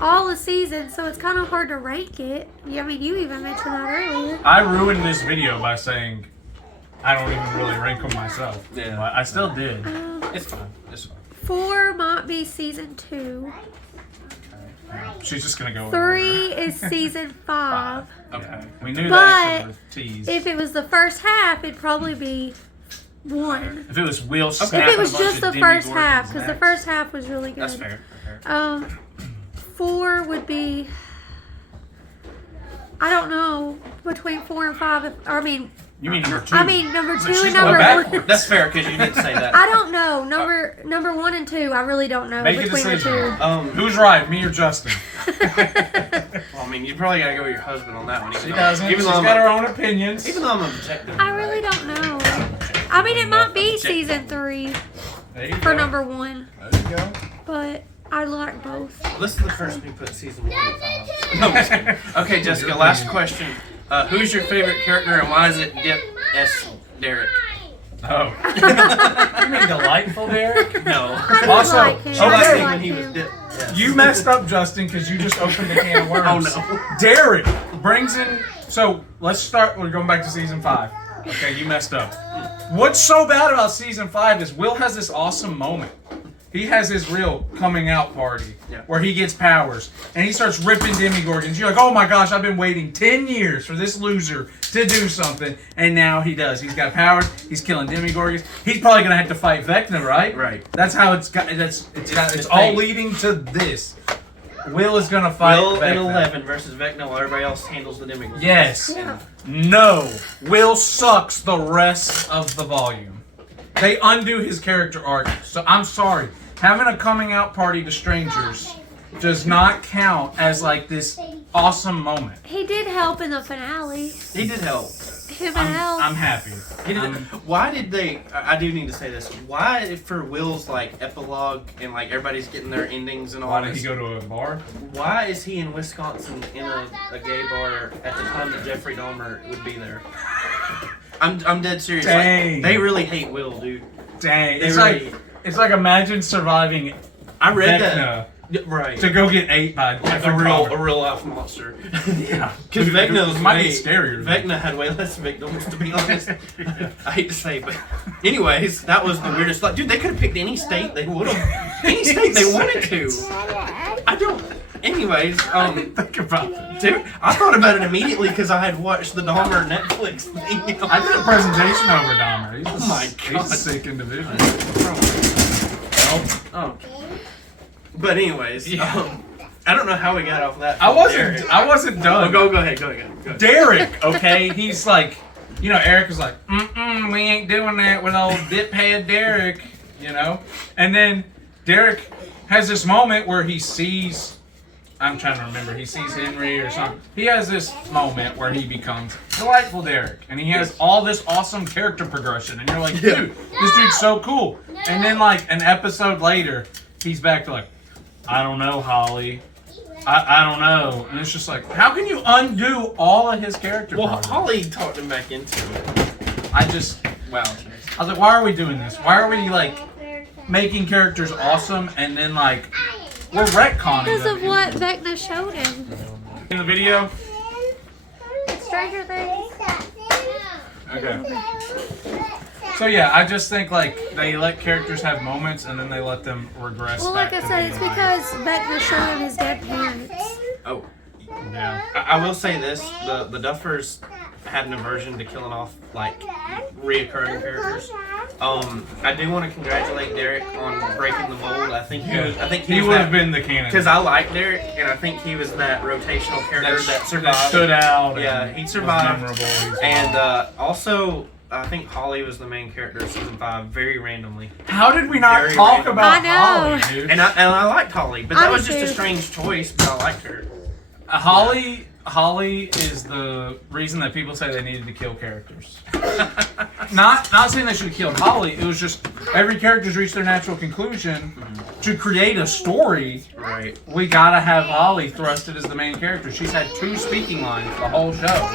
all the seasons, so it's kind of hard to rank it. Yeah, I mean, you even mentioned that earlier. I ruined this video by saying I don't even really rank them myself. Yeah. But I still did. It's fine. It's fine. 4 might be season 2. She's just gonna go. 3 is season 5. Okay, we knew that because of the tease. If it was the first half, it'd probably be 1. If it was Will If snapping it was a bunch just of the first Demogorgons half, because the necks. first half was really good. That's fair. 4 would be, I don't know, between 4 and 5. You mean number 2? I mean number 2 she's and going number backward. 1. That's fair because you didn't say that. I don't know. Number 1 and 2, I really don't know Make a between the decision. 2. Who's right, me or Justin? Well, I mean, you probably gotta go with your husband on that one. She doesn't. She's got her own opinions. Even though I'm a detective. I really don't know. I mean, it might be season 3 There you for go. number 1, There you go. but I like both. This is the person who put season 1 and 5. No, I'm just kidding. Okay, Jessica, last question. Who's your favorite character and why is it Dip S. Derek? Oh. You mean delightful, Derek? No. I do Also- like him. oh, I that's do when like he was him. Dip. Yes. You messed up, Justin, because you just opened a can of worms. Oh, no. Derek brings in. So let's start. We're going back to season 5. Okay, you messed up. What's so bad about season 5 is Will has this awesome moment. He has his real coming out party where he gets powers and he starts ripping Demogorgons. You're like, oh my gosh, I've been waiting 10 years for this loser to do something, and now he does. He's got powers. He's killing Demogorgons. He's probably gonna have to fight Vecna, right? Right. That's how it's got. It's all leading to this. Will is gonna fight Will Vecna. and 11 versus Vecna while everybody else handles the Demogorgon. Yes. Yeah. No. Will sucks the rest of the volume. They undo his character arc. So I'm sorry. Having a coming out party to strangers does not count as like this awesome moment. He did help in the finale. He did help. Him and Elle. I'm happy. He did. Why did they? I do need to say this. Why for Will's like epilogue and like everybody's getting their endings and all Why did this? he go to a bar? Why is he in Wisconsin in a gay bar at the time that Jeffrey Dahmer would be there? I'm dead serious. Dang. Like, they really hate Will, dude. Dang. They It's really, like imagine surviving I read Vecna that. Yeah, right. to go get ate by a real life monster. Yeah. Because Vecna was might way, be scarier. Vecna had way less victims, to be honest. I hate to say, but anyways, that was the weirdest. Like, dude, they could have picked any state they would have. Any state they wanted to. I don't. Anyways, Think about it. dude, I thought about it immediately because I had watched the Dahmer Netflix thing. I did a presentation over Dahmer. He's Oh my God. He's a sick individual. Oh. But anyways, I don't know how we got off that. I Derek. wasn't done. Go ahead. Go ahead. Derek, okay, he's like, you know, Eric was like, we ain't doing that with old diphead Derek, you know? And then Derek has this moment where he sees, I'm trying to remember, he sees Henry or something. He has this moment where he becomes delightful Derek. And he has all this awesome character progression. And you're like, dude, this dude's so cool. And then like an episode later, he's back to like, I don't know, Holly. I don't know. And it's just like, how can you undo all of his character Well, progress? Holly talked him back into it. I was like, why are we doing this? Why are we like making characters awesome and then like we're retconning Because them of what Vecna showed him. in the video? Stranger Things. Okay. So yeah, I just think like they let characters have moments and then they let them regress. Well, like back I to said, being it's alive. because Vecna showed him his dead parents. Oh, Yeah. I will say this: the Duffers had an aversion to killing off like reoccurring characters. I do want to congratulate Derek on breaking the mold. I think he was. I think He would have been the canon. because I like Derek, and I think he was that rotational character that survived. That stood out. Yeah, and he was survived. memorable. He survived. And also, I think Holly was the main character of season 5, very randomly. how did we not Very talk random. about I know. Holly, dude? And I liked Holly, but I that did was just a too. strange choice. But I liked her. Holly is the reason that people say they needed to kill characters. Not saying they should have killed Holly. It was just every character's reached their natural conclusion. To create a story, Right. we gotta have Holly thrusted as the main character. She's had 2 speaking lines the whole show.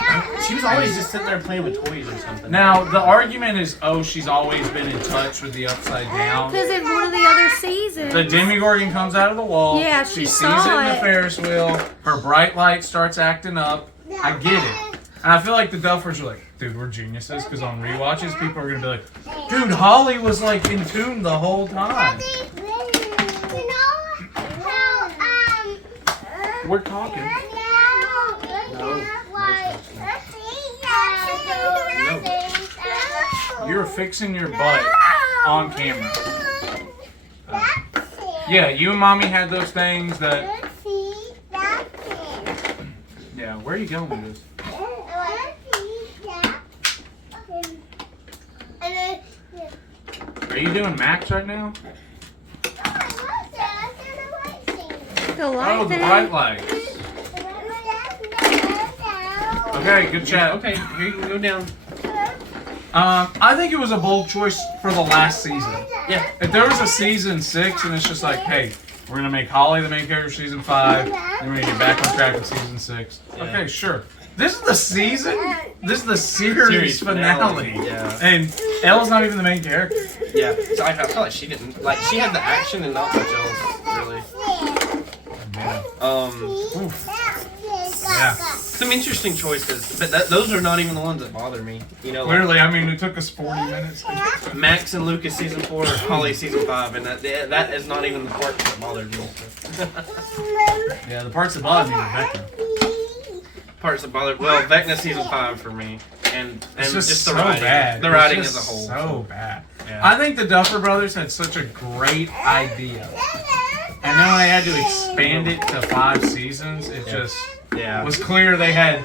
She was always just sitting there playing with toys or something. Now the argument is, oh, she's always been in touch with the Upside Down. Because in one of the other seasons. The Demogorgon comes out of the wall. Yeah, she she sees saw it in the it. Ferris wheel. Her bright light starts acting up. I get it. And I feel like the Duffers are like, dude, we're geniuses. Because on rewatches, people are going to be like, dude, Holly was like in tune the whole time. We're talking. No. You're fixing your butt on camera. Yeah, you and mommy had those things that. Yeah, where are you going with this? Are you doing Max right now? The light Oh, the thing. bright lights. Okay, good chat. Okay, here you can go down. I think it was a bold choice for the last season. Yeah. If there was a season 6 and it's just like, hey, we're gonna make Holly the main character of season 5, then we're gonna get back on track with season 6. Yeah. Okay, sure. This is the season. This is the series finale. Yeah. And Elle's not even the main character. Yeah. So I felt like she didn't like. She had the action and not much else, really. Oof. Yeah. Some interesting choices, but those are not even the ones that bother me. You know, like Clearly, I mean, it took us 40 minutes. To get to Max and Lucas season 4, Holly season 5, and that is not even the part that bothered me. Yeah, the parts that bothered me were Vecna. Parts that bothered Vecna season 5 for me, and It's just just the so writing, bad. the It's writing just as a whole. So bad. Yeah. I think the Duffer Brothers had such a great idea. And then when they had to expand it to 5 seasons, it just was clear they had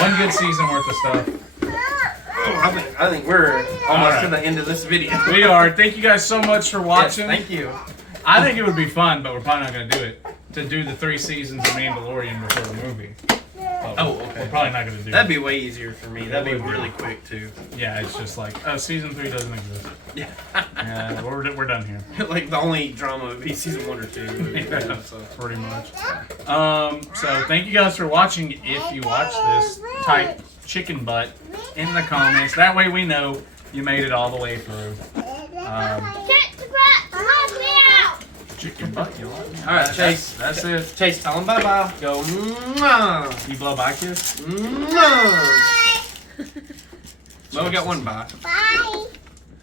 one good season worth of stuff. Oh, I think we're almost to the end of this video. We are. Thank you guys so much for Yes, watching. thank you. I think it would be fun, but we're probably not going to do it. To do the 3 seasons of Mandalorian before the movie. Oh, okay. We're probably not going to do That'd it. be way easier for me. That'd be really quick too. Yeah, it's just like, oh, season 3 doesn't exist. Yeah. Yeah, we're done here. Like the only drama would be season 1 or 2. Yeah, So. pretty much. So thank you guys for watching. If you watch this, type chicken butt in the comments. That way we know you made it all the way through. Chicken butt, you like me? All right, Chase. That's it. Chase, tell him bye bye. Go. Mwah. You blow by kiss? Mwah. Well, we got one bye. Bye.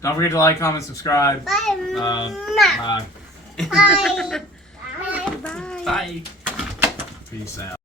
Don't forget to like, comment, subscribe. Bye. Bye. Bye. Bye. Bye. Peace out.